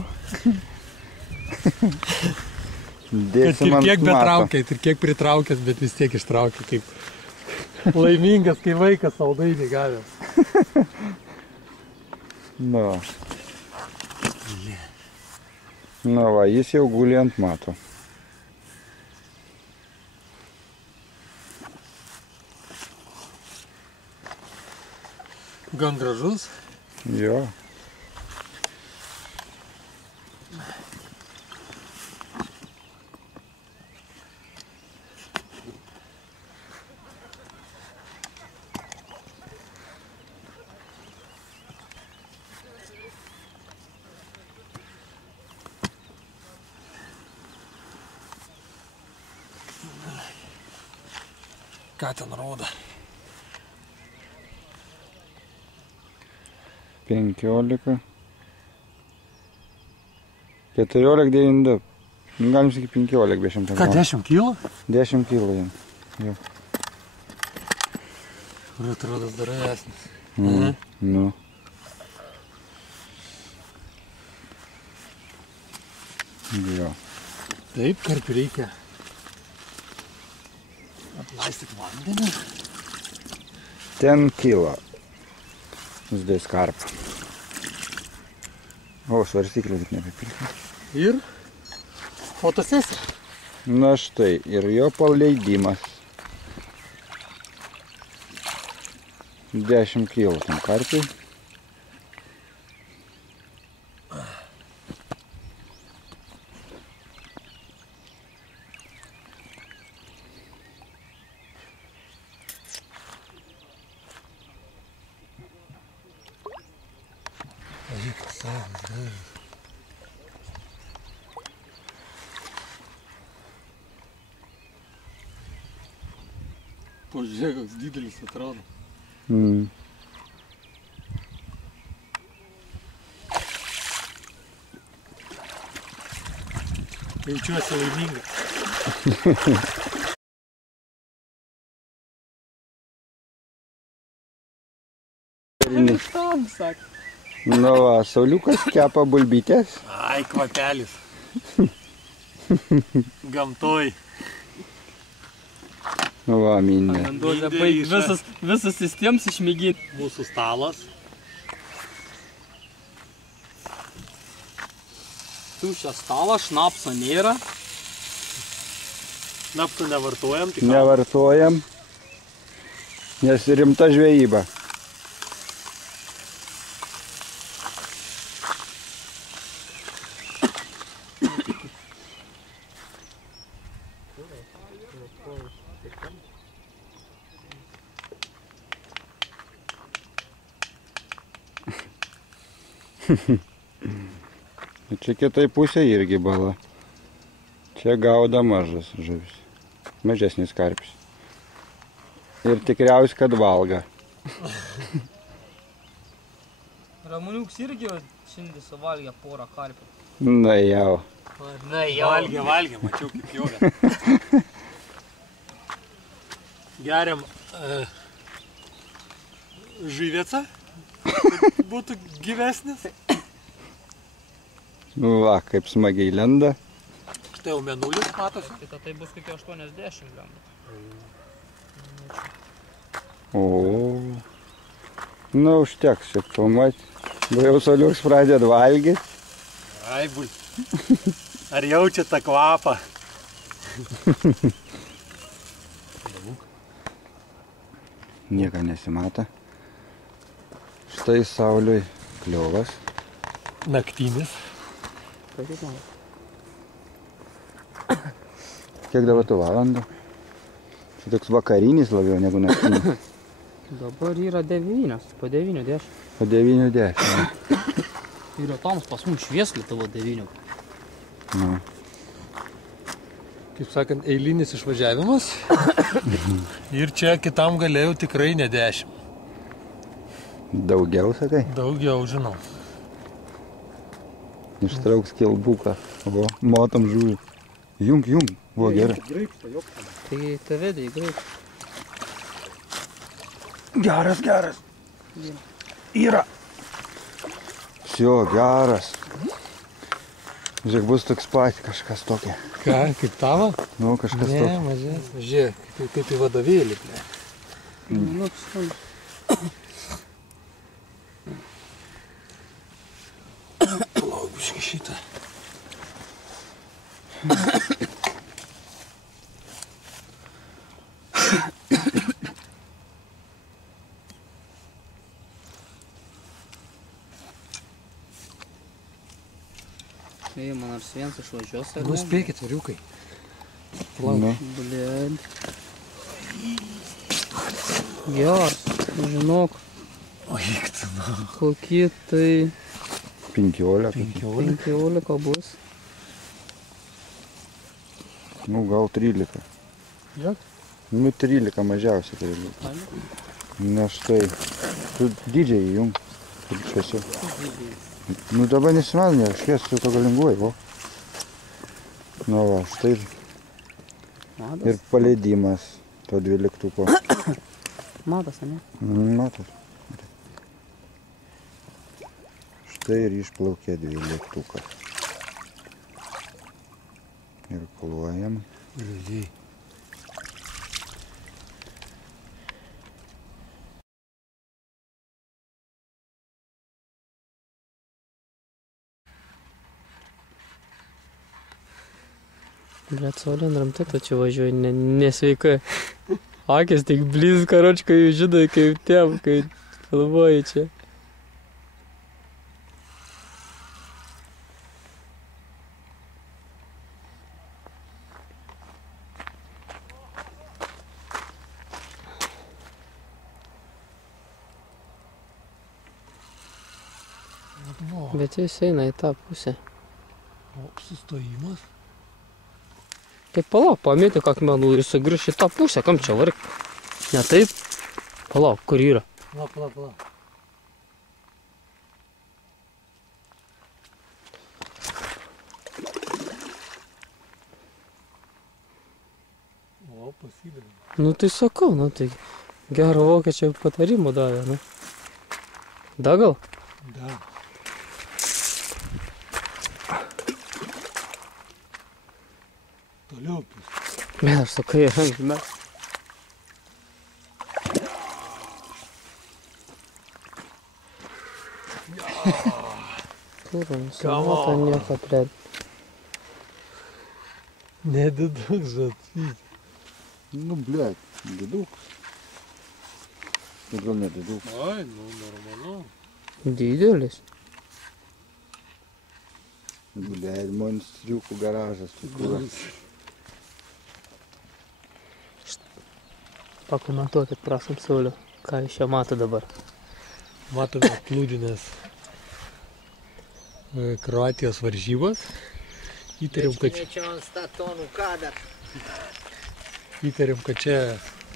Dėsim Ir ant kiek mato. betraukėt, ir kiek pritraukėt, bet vis tiek ištraukė kaip laimingas, kai vaikas saldainį gavęs. Nu. Nu va, jis jau guli ant mato. Gan gražus. Jo. Ką ten rodo? 15. 14, 9. Galim sakyti 15 be 100 Ką, gramų. 10 kilo? 10 kilų jam. Ir atrodo daravesnis. Nu. Jo. Taip, karpių reikia aplaistyti vandenį. Ten kilo. Здесь карп. O, svarstyklių tik nepapirkė. Ir fotosesija. Na štai, ir jo paleidimas. 10 kilų tam karpiai. Pažiūrėk, koks didelis atrodo. Jaučiuosi laimingas. Nu va, Sauliukas kepa bulbytės. Ai, kvapelis. Gamtoj. Nu va, mindė. Duoda baig visas sistiems išmėgyti. Mūsų stalas. Tuščias stalas, šnapso nėra. Šnapso nevartojam, tik Nevartojam, nes rimta žvejyba. Čia kitai pusė irgi bala. Čia gauda mažas žuvis. Mažesnis karpis. Ir tikriausiai, kad valga. Ramoniuks irgi šiandien suvalgė porą karpių. Na jau. Na jau. Valgė, mačiau kaip joga. Geriam žyvėcą, kad būtų gyvesnis. Va, kaip smagiai lenda. Štai jau mėnulis matosi. Tai bus kokie 80 gramų. O. Nu, užteks čia pamat. Jau Sauliukas pradėt valgyti. Ai, bul. Ar jaučia tą kvapą? Nieko nesimata. Štai Sauliui kliovas. Naktinis. Kiek dabar tų valandų? Čia toks vakarinis labiau negu naktinis. Dabar yra 9, po 9:10. Po 9:10. Yra toms pas mums šviesli tavo 9. Nu. Kaip sakant, eilinis išvažiavimas. Ir čia kitam galėjau tikrai ne 10. Daugiau, sakai? Daugiau, žinau. Ištrauks kilbuką. O, matom žuvį. Jung, buvo gerai. Tai tave dai greit. Geras. Yra. Sio, geras. Žiūrėk, bus toks pat, kažkas tokia. Ką, kaip tavo? Nu, kažkas Ne, tokia. mažės. Žiūrėk, kaip į vadovėlį. Nu, štai. Laubiškai šitą. Ei, man nors vienas išvažiuos ar ne? Nuspėkit, variukai. Nu, Blėd. Geras, žinok, O eik tu, na. kokie tai 15. 15 bus. Nu, gal 13. Jo. Nu, 13 mažiausiai 13. Na štai. Tu didžiai jung. Kaip šviesiu. Nu, dabar nesimato, šviesiu to galinguoju, o. Nu, va, štai ir Matas? paleidimas to 12. Matas, ne? Matot. Štai ir išplaukė 12. Ir kluojam. Liuliai. Blet, Saulėn rimtai, tu čia važiuoji nesveikai. Akis tik blizga, karoč, kai jūs žinai, kaip tėv, kai filmuoji čia. Bet jis eina į tą pusę. O, sustojimas. Tai palauk, pamėti akmenų ir sugrįš į tą pusę, kam čia varik? Ne taip? Palauk, kur yra? Pala. O, pasidavė. Nu tai sakau, nu tai gerą vokiečio patarimų davė, nu. Da gal? Da. Toliau pus. Bet aš su kairė rankime. Turim, sumato nieko, blėd. Nediduk žatvyt. Nu, blėt, diduk. Ir gal nediduk. Ai, nu, normalu. Didelis. Blėt, monstriukų garažas. Pakomentuokit, prašom, Sauliau, ką jūs čia mato dabar. Matome plūdinės Kroatijos varžybas. Įtariam, kad čia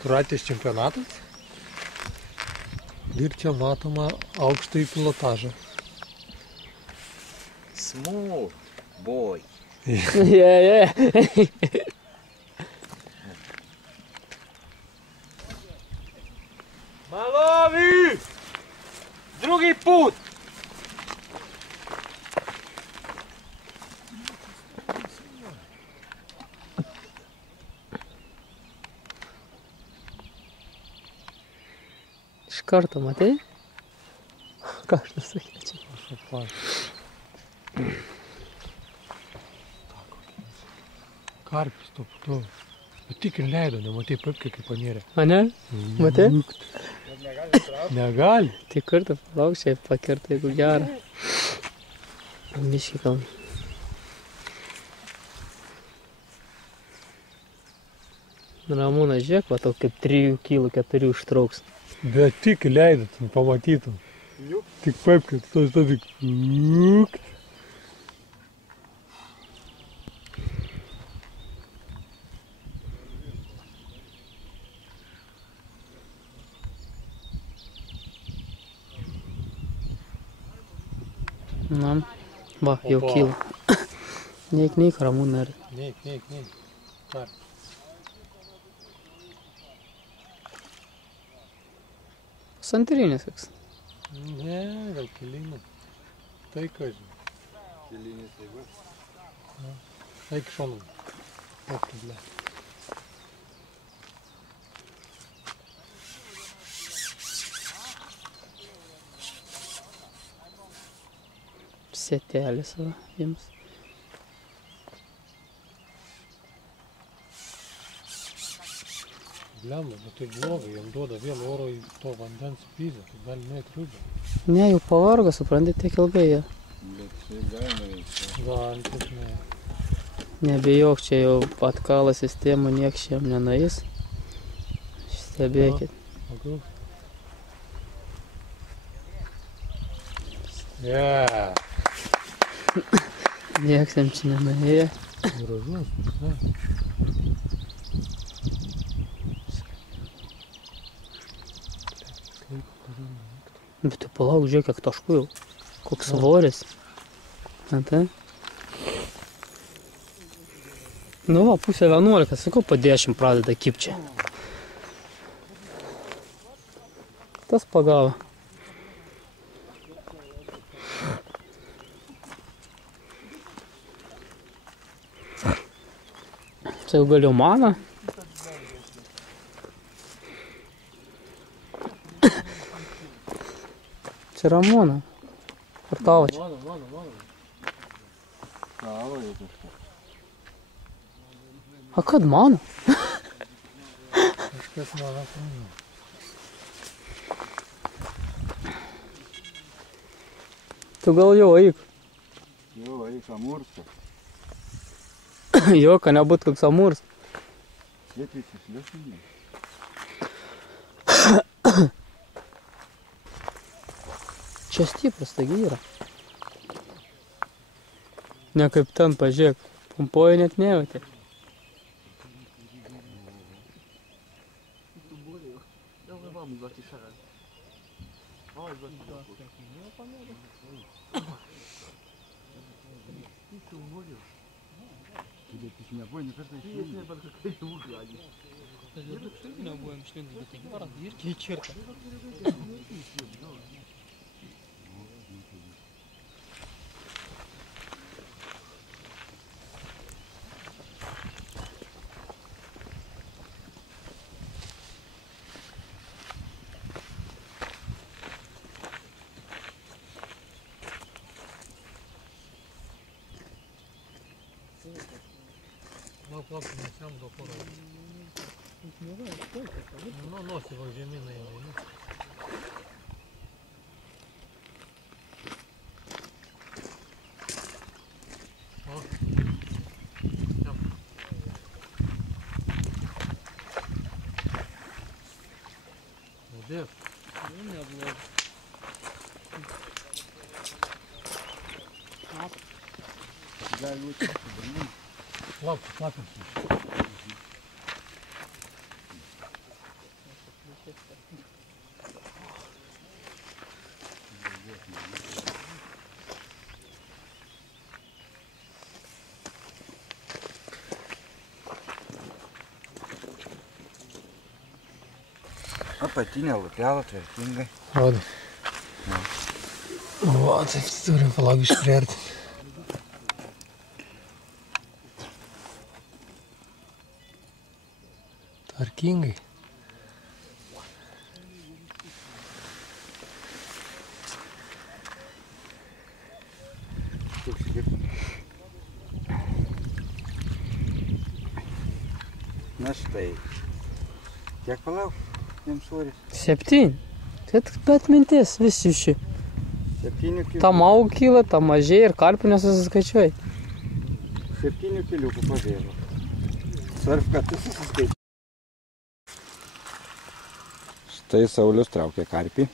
Kroatijos čempionatas. Ir čia matoma aukštąjį pilotažą. Smooth boy. Yeah. Malovi! Drugi put! Iš karto, matai? Ką aš nesakyčiau? Karpis to puto. Bet tik ir leido, nematai papkė kaip panėrė. A ne? Matai? Negali. Tai kartą palauk, čia pakirta, jeigu gerą. Biškį gal. Ramūna, žiūrėk, va tau kaip 3 kg 4 užtrauks. Bet tik leido, pamatytum. Tik papkė, to tik. Na, va, jau Opa. kyla. Neik, Ramūnai. Neik. Ką? Santrinis koks. Ne, gal kelinė. Tai ką žinai. Kelinis tai va. Eik šonom. Eik, ble. Sėtelis va, jiems. Blemba, bet tai blogai, jam duoda vėl oro į to vandens pizę, tai gali nueit rūbę. Ne, jau pavargo, supranti, tiek ilgai jie. Bet tai galima veikti. Gal, taip ne. Nebijok, čia jau atkala sistemą, nieks čia jam nenueis. Stebėkit. Pagal. Yeah. Nieks jam čia nenuėjo. Gražus, ne? Bet tu palauk, žiūrėk, kiek taškų jau. Koks svoris. Matai? Nu va, pusė 11, sakau, po 10 pradeda kipčią. Tas pagavo. Čia jau galiu maną. Čia Ramūna. Ar tavo čia? Mano. Tavo jau kažką. A kad mano? Kažkas mano. Tu gal jau eik. Jau, eik amurska. Jo, kad nebūt koks amūrs. Sėtis išliusinė. Čia stipras, taigi yra. Ne kaip ten, pažiūrėk. Pumpoja net nejautė. Lauk, mes jam do poro. Nu, nosį va žemyną eina. O. Jam. Nebėg. Neblogai. Gali būti. Lauk, lapės. Apatinė lupelė tvarkingai. Rodo. Va, taip turim palauk išpriartinti. Tvarkingai. Na štai. Kiek palauk? Jiems svoris. 7. Tai bet mintis, visi ši. 7 kiliukų. Tam aug kyla, tam mažėja ir karpių nesusiskaičiuoji. 7 kiliukų pabėgo. Svarb, kad tu susiskaičiuoji. Štai Saulius traukia karpį.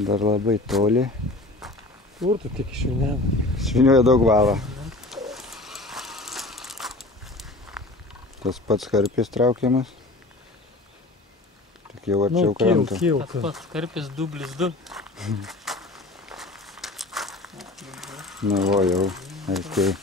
Dar labai toli. Kur tu tik išvinėm? Švinioja daug valą. Tas pats karpis traukiamas. jau arčiau Nu, kranto. Tas kilka. pats karpis dublis 2. Nu, o jau, artėjai.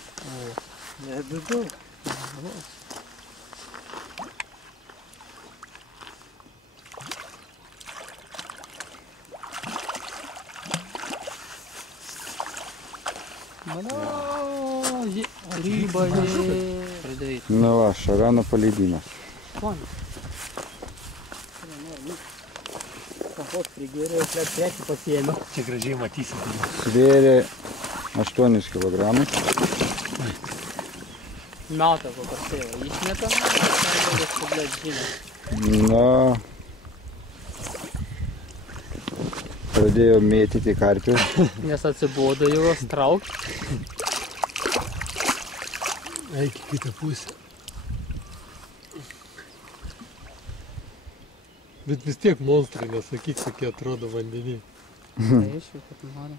Ryba pradėjai. Nu va, šarano paleidimas. Kahot prigėrė, tretį pasiėmė. Čia gražiai matysim. Svėrė 8 kg. Metą paprastėjo. Išmetą, Na, pradėjo mėtyti karpius. nes atsibodo juos traukti. Eik į kitą pusę. Bet vis tiek monstrai, nesakyk, kokie atrodo vandenį. Tai aišku, kad nori.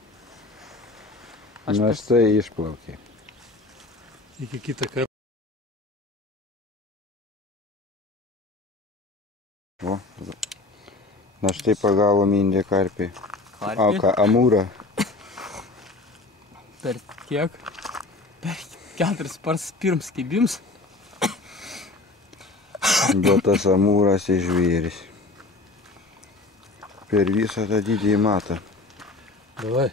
Aš Na štai išplaukė. Iki kitą kartą. O, na štai pagavom indė karpį. O, ką, amūrą. per kiek? Per 4 pars pirms kibims. Bet tas amūras žvėris. Per visą tą didįjį matą. Davai.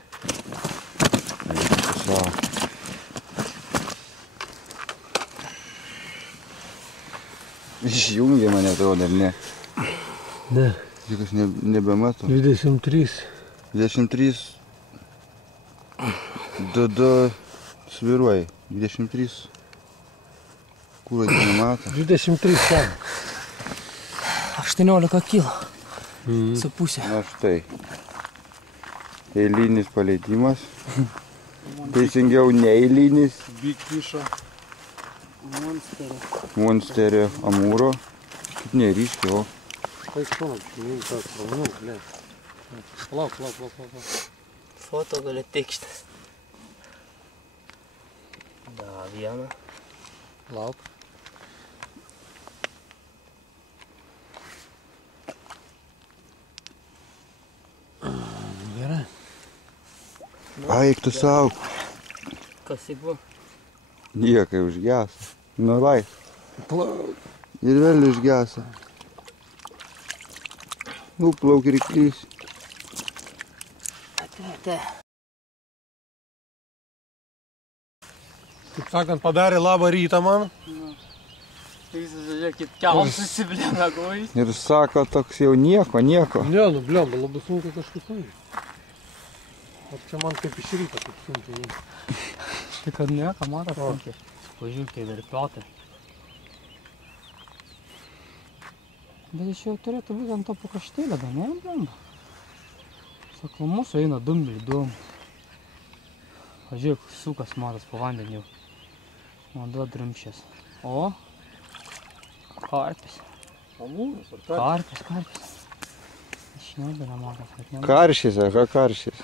Savo. Išjungė mane atrodo, ar ne? Ne. Žiūrėk, nebemato. 23. 23. Dada sviruoja. 23. Kūro nemato. 23 ten. 18 kilo. Su pusė. Na štai. Eilinis paleidimas. Teisingiau neeilinis. Big fish. Monsterio amūro. Kaip neryškiai, o. Tai šonam, šiandien tas pramanau, ble. Lauk. Foto gali tikštis. Da, vieną. Lauk. Gerai. Eik tu savo. Kas jį buvo? Niekai užgesa. Nu lai. Plauk. Ir vėl užgesa. Nuplauk ryklys. Ate. Kaip sakant, padarė labą rytą man. Jis, žiūrėkit, kelm susiblėna gojus. Ir sako toks jau nieko. Ne, nu blemba, labai sunku kažkas tai. Ar čia man kaip iš ryto, kaip sunkiai. Tai kad ne, ką matas sunkiai. Pažiūrėk, kai verpiuotai. Bet iš jau turėtų būti ant to pakaštėlio, bet ne, blemba. Sako, mūsų eina dumbliai, dumbliai. Pažiūrėk, sukas matas po vandeniu. Vanduo drumšės. O? Karpis. Amūras ar ką? Karpis. Aš nebėra matas, bet nebėra. Karšys, ką karšys.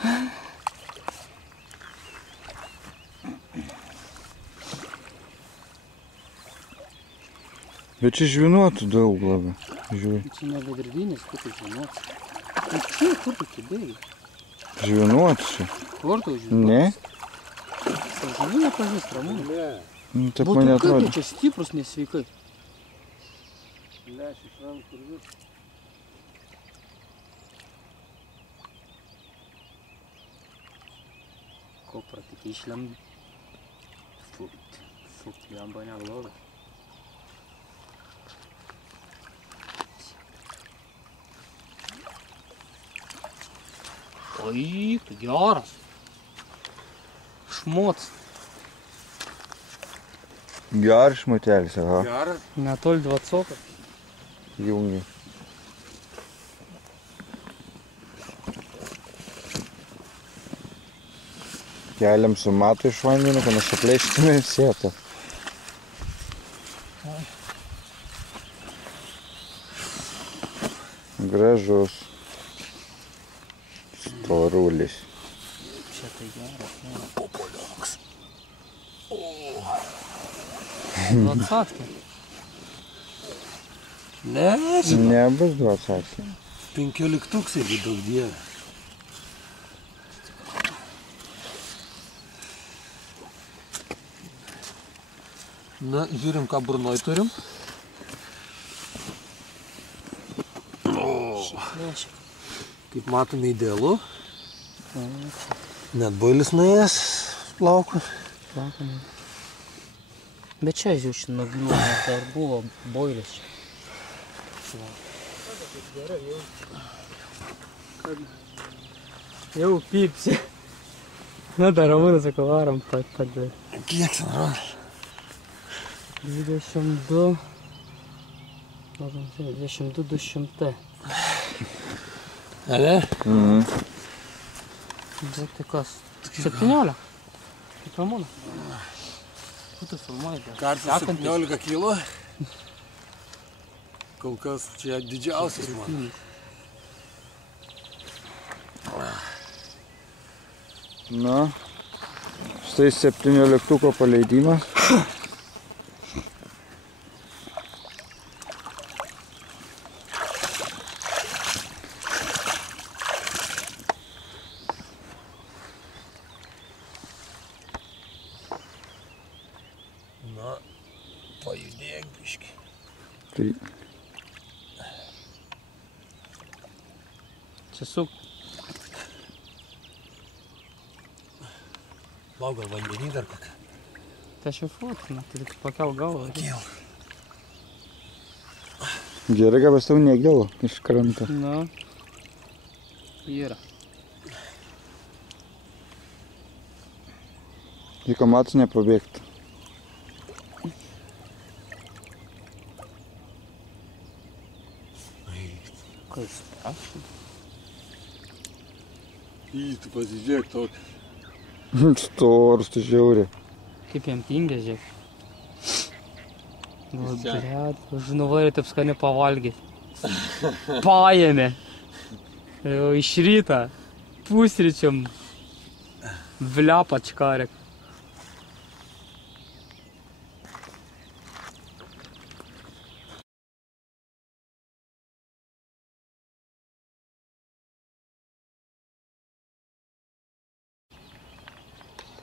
Bet čia žvinuotų daug labai. Žiūrėk. Čia ne vedridinis, kur tu žinots. Tai čia, kur tu kibėjai? Žvinuotų čia. Kur tu žinots? Ne? Sažinį nepažįst, ramūnai. Ne. Nu, taip Būtų man kaip atrodo. tu čia stiprus nesveikai. Leš iš rankų ir vis. Kopra tik išlenda. Fut, jamba neblogas. Oi, tu geras. Šmots. Geras šmutelis, aha. Geras. Netoli 20. Jungi. Keliam su matu iš vandeniu, kad nesuplėštume sėtą. Gražus. Storulis. Čia tai geras. Popolioks. 20. Ne, Nebus 20. 15 daug dievė. Na, žiūrim, ką burnoj turim. Kaip matome, idealu. Net boilis nuėjęs plaukus. Bet čia žiūrėjau, nugliūnės dar buvo boilis. Jau pypsi. Na, dar Ramūnas, sakau, varom padė. Kiek ten rodo? 22, 200. Ale? Bet tai kas? 17? Kaip Ramūna? Tu tu filmuoji. Kartas 17 kilo. Kol kas čia didžiausias man. Na, štai 17 paleidimas. Na, pajudėk biškį. Tai Čia suk. Lauk, gal vandenį dar kokią. Tai aš jau fotkinu, tai tik pakel galvą. gerai, kad pas tau negėlo iš kranto. Na, yra. Jeigu matas nepabėgtų. Kas? Aš? Tu pasižiūrėk tokį. Storus, tu žiauri. Kaip jam tingė, žiūrėk. Nu, blet, žinau, varė taip skaniai pavalgyti. Paėmė. Jau iš rytą. Pusryčiam. Vliapa čkarek.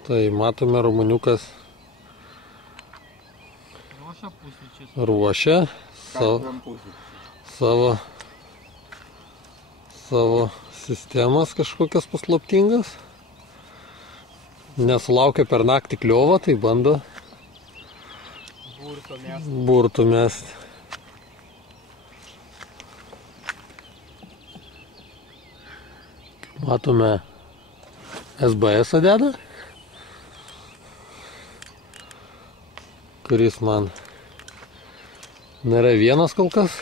Tai matome, Romuniukas Ruošia pusryčius. ruošia savo sistemas kažkokias paslaptingas. Nesulaukia per naktį kliovo, tai bando burtų mesti. Matome, SBS deda, kuris man nėra vienas kol kas.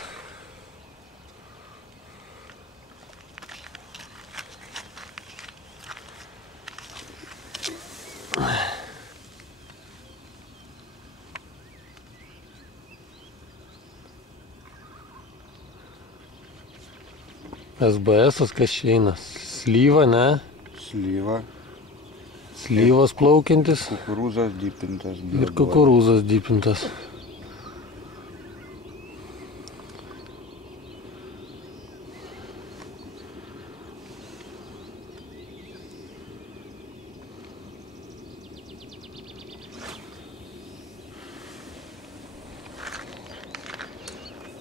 SBS-as kas čia eina? Slyva, ne? Slyva. Slyvas plaukiantis. Kukurūzas dypintas. Ir kukurūzas dypintas.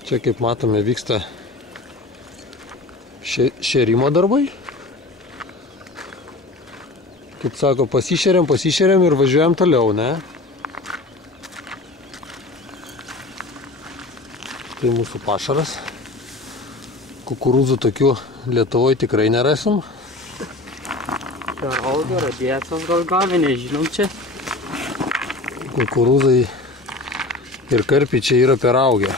Čia, kaip matome, vyksta šėrimo darbai. Kaip sako, pasišėrėm ir važiuojam toliau, ne? Tai mūsų pašaras. Kukurūzų tokių Lietuvoje tikrai nerasim. Per auga, radiacijos gal gavę, nežinom čia. Kukurūzai ir karpiai čia yra per augę.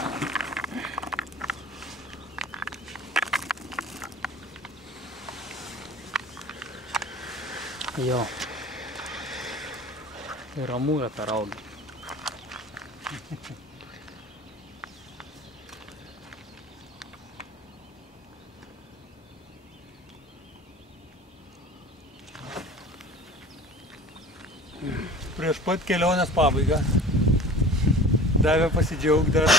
Jo. Ir Ramūra per augį. Prieš pat kelionės pabaigą davė pasidžiaugti dar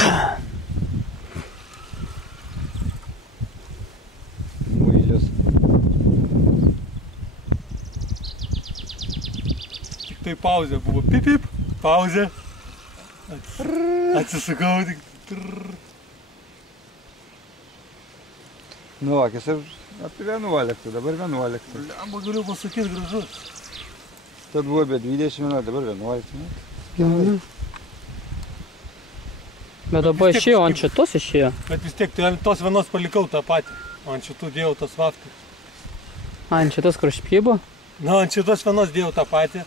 tai pauzė buvo. Pip, pip, pauzė. Atsisukau tik. Nu, akis ir apie 11, dabar 11. Lemba galiu pasakyti gražus. Tad buvo be 20 minutų, dabar 11 minutų. Bet dabar išėjo, ant šitos išėjo. Bet vis tiek, tai ant tos vienos palikau tą patį. Ant šitų dėjau tas vaftas. Ant šitas, kur špybo? Na, ant šitos vienos dėjau tą patį.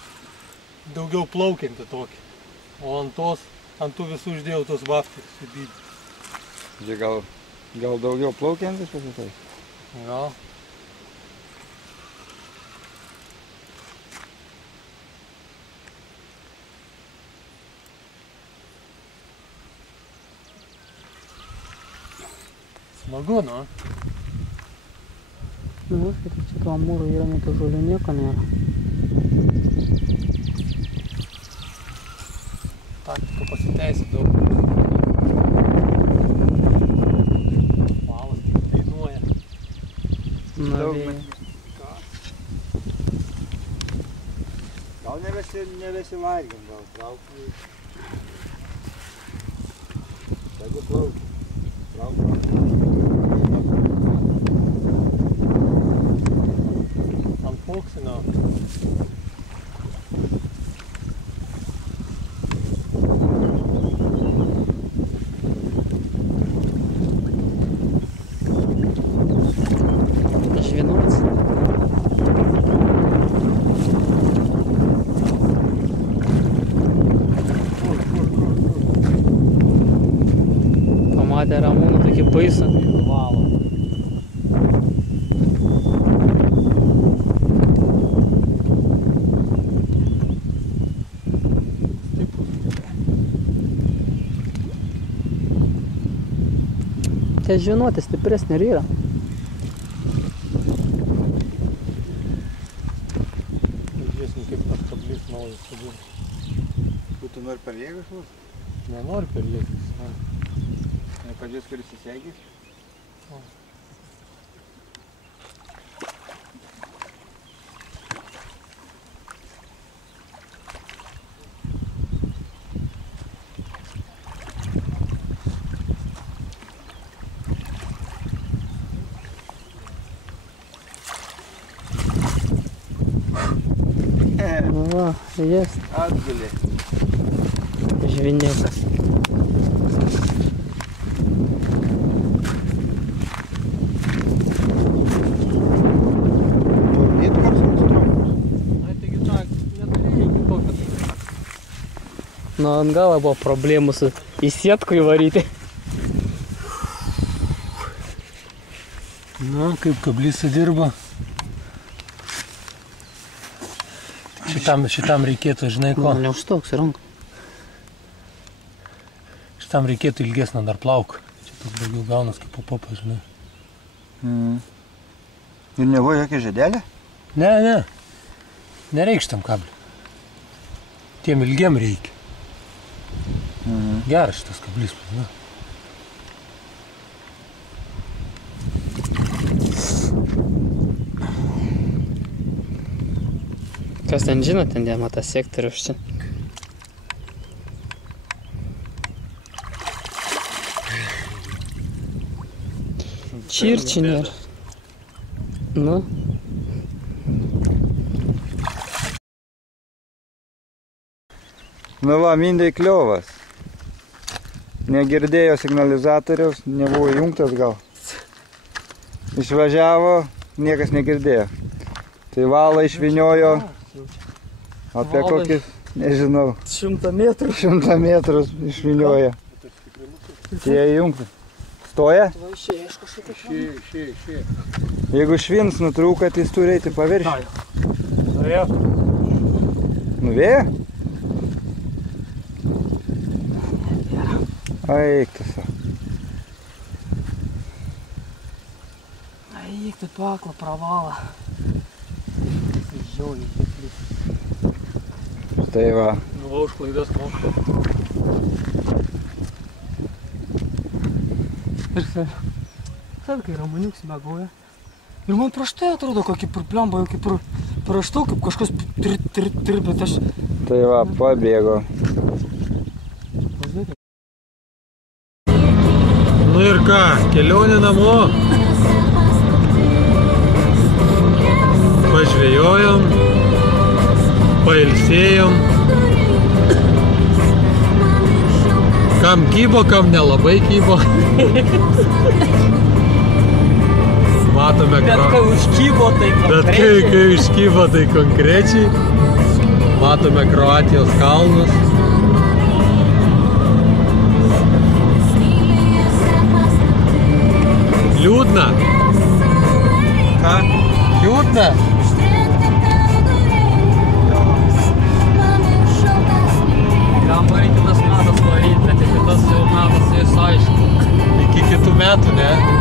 Daugiau plaukiantį tokį. O ant tų visų uždėjau tos vaftas. Čia gal daugiau plaukiantis pasitai? Gal. Smagu, nu. Nu, skaitai, čia to amūro yra, net žolių nieko nėra. Taktika pasiteisė daug. Valas tik dainuoja. Na, Daug vėja. Gal nevesivargim, gal traukti. Tegu plaukia. Ant pauksinio. Žvinots. Pamatė Ramūną tokį baisą. Valo. Čia žinoti stipresnė ir yra. Žiūrėsim, kaip tas kablys naujas sudirba. Tu nori per jėgas lūs? Nenori per jėgas. Nepadės, kuris įsiegis? Va, jas Atgulė. žvinikas. It korsams trumpas. Ai, taigi tą neturėjau kitokio. Nu, ant galo buvo problemų su į sietku įvaryti. Nu, kaip kablys sudirba. Šitam reikėtų, žinai ko? Neužtoks ranką. Šitam reikėtų ilgesnio dar plauką. Čia toks daugiau gaunas kaip popa, žinai. Ir nebuvo jokia žiedelė? Ne. Nereikš tam kabliui. Tiem ilgiam reikia. Geras šitas kablys, ne? Kas ten žino, ten dėma tas sektorius čia. Čirčių nėra. Nu. Nu va, mindai kliovas. Negirdėjo signalizatoriaus, nebuvo įjungtas gal. Išvažiavo, niekas negirdėjo. Tai valą išviniojo apie kokį, nežinau, 100 metrų. 100 metrų išviniojo. Tie įjungti. Stoja? Jeigu švins nutrūka, tai jis turi eiti paviršių. Nuvėjo? Eik tu savo. Eik tu paklą pravalą. Žiauriai. Tai va. Nu, va, už klaidas moka. Ir kai Ramoniuks mėgoja. Ir man prieš tai atrodo, kokį plemba, jau kaip praštau, kaip kažkas bet aš Tai va, pabėgo. Nu ir ką, kelionė namo. Pažvejojom, pailsėjom. Kam kybo, kam nelabai kybo. Matome, Bet kai užkybo, tai Bet kai iškybo, tai konkrečiai. Matome Kroatijos kalnus. Liūdna. Ką? Liūdna. Gal reikia tas metas varyti, bet iki tas jau metas jis aišku. Iki kitų metų, ne?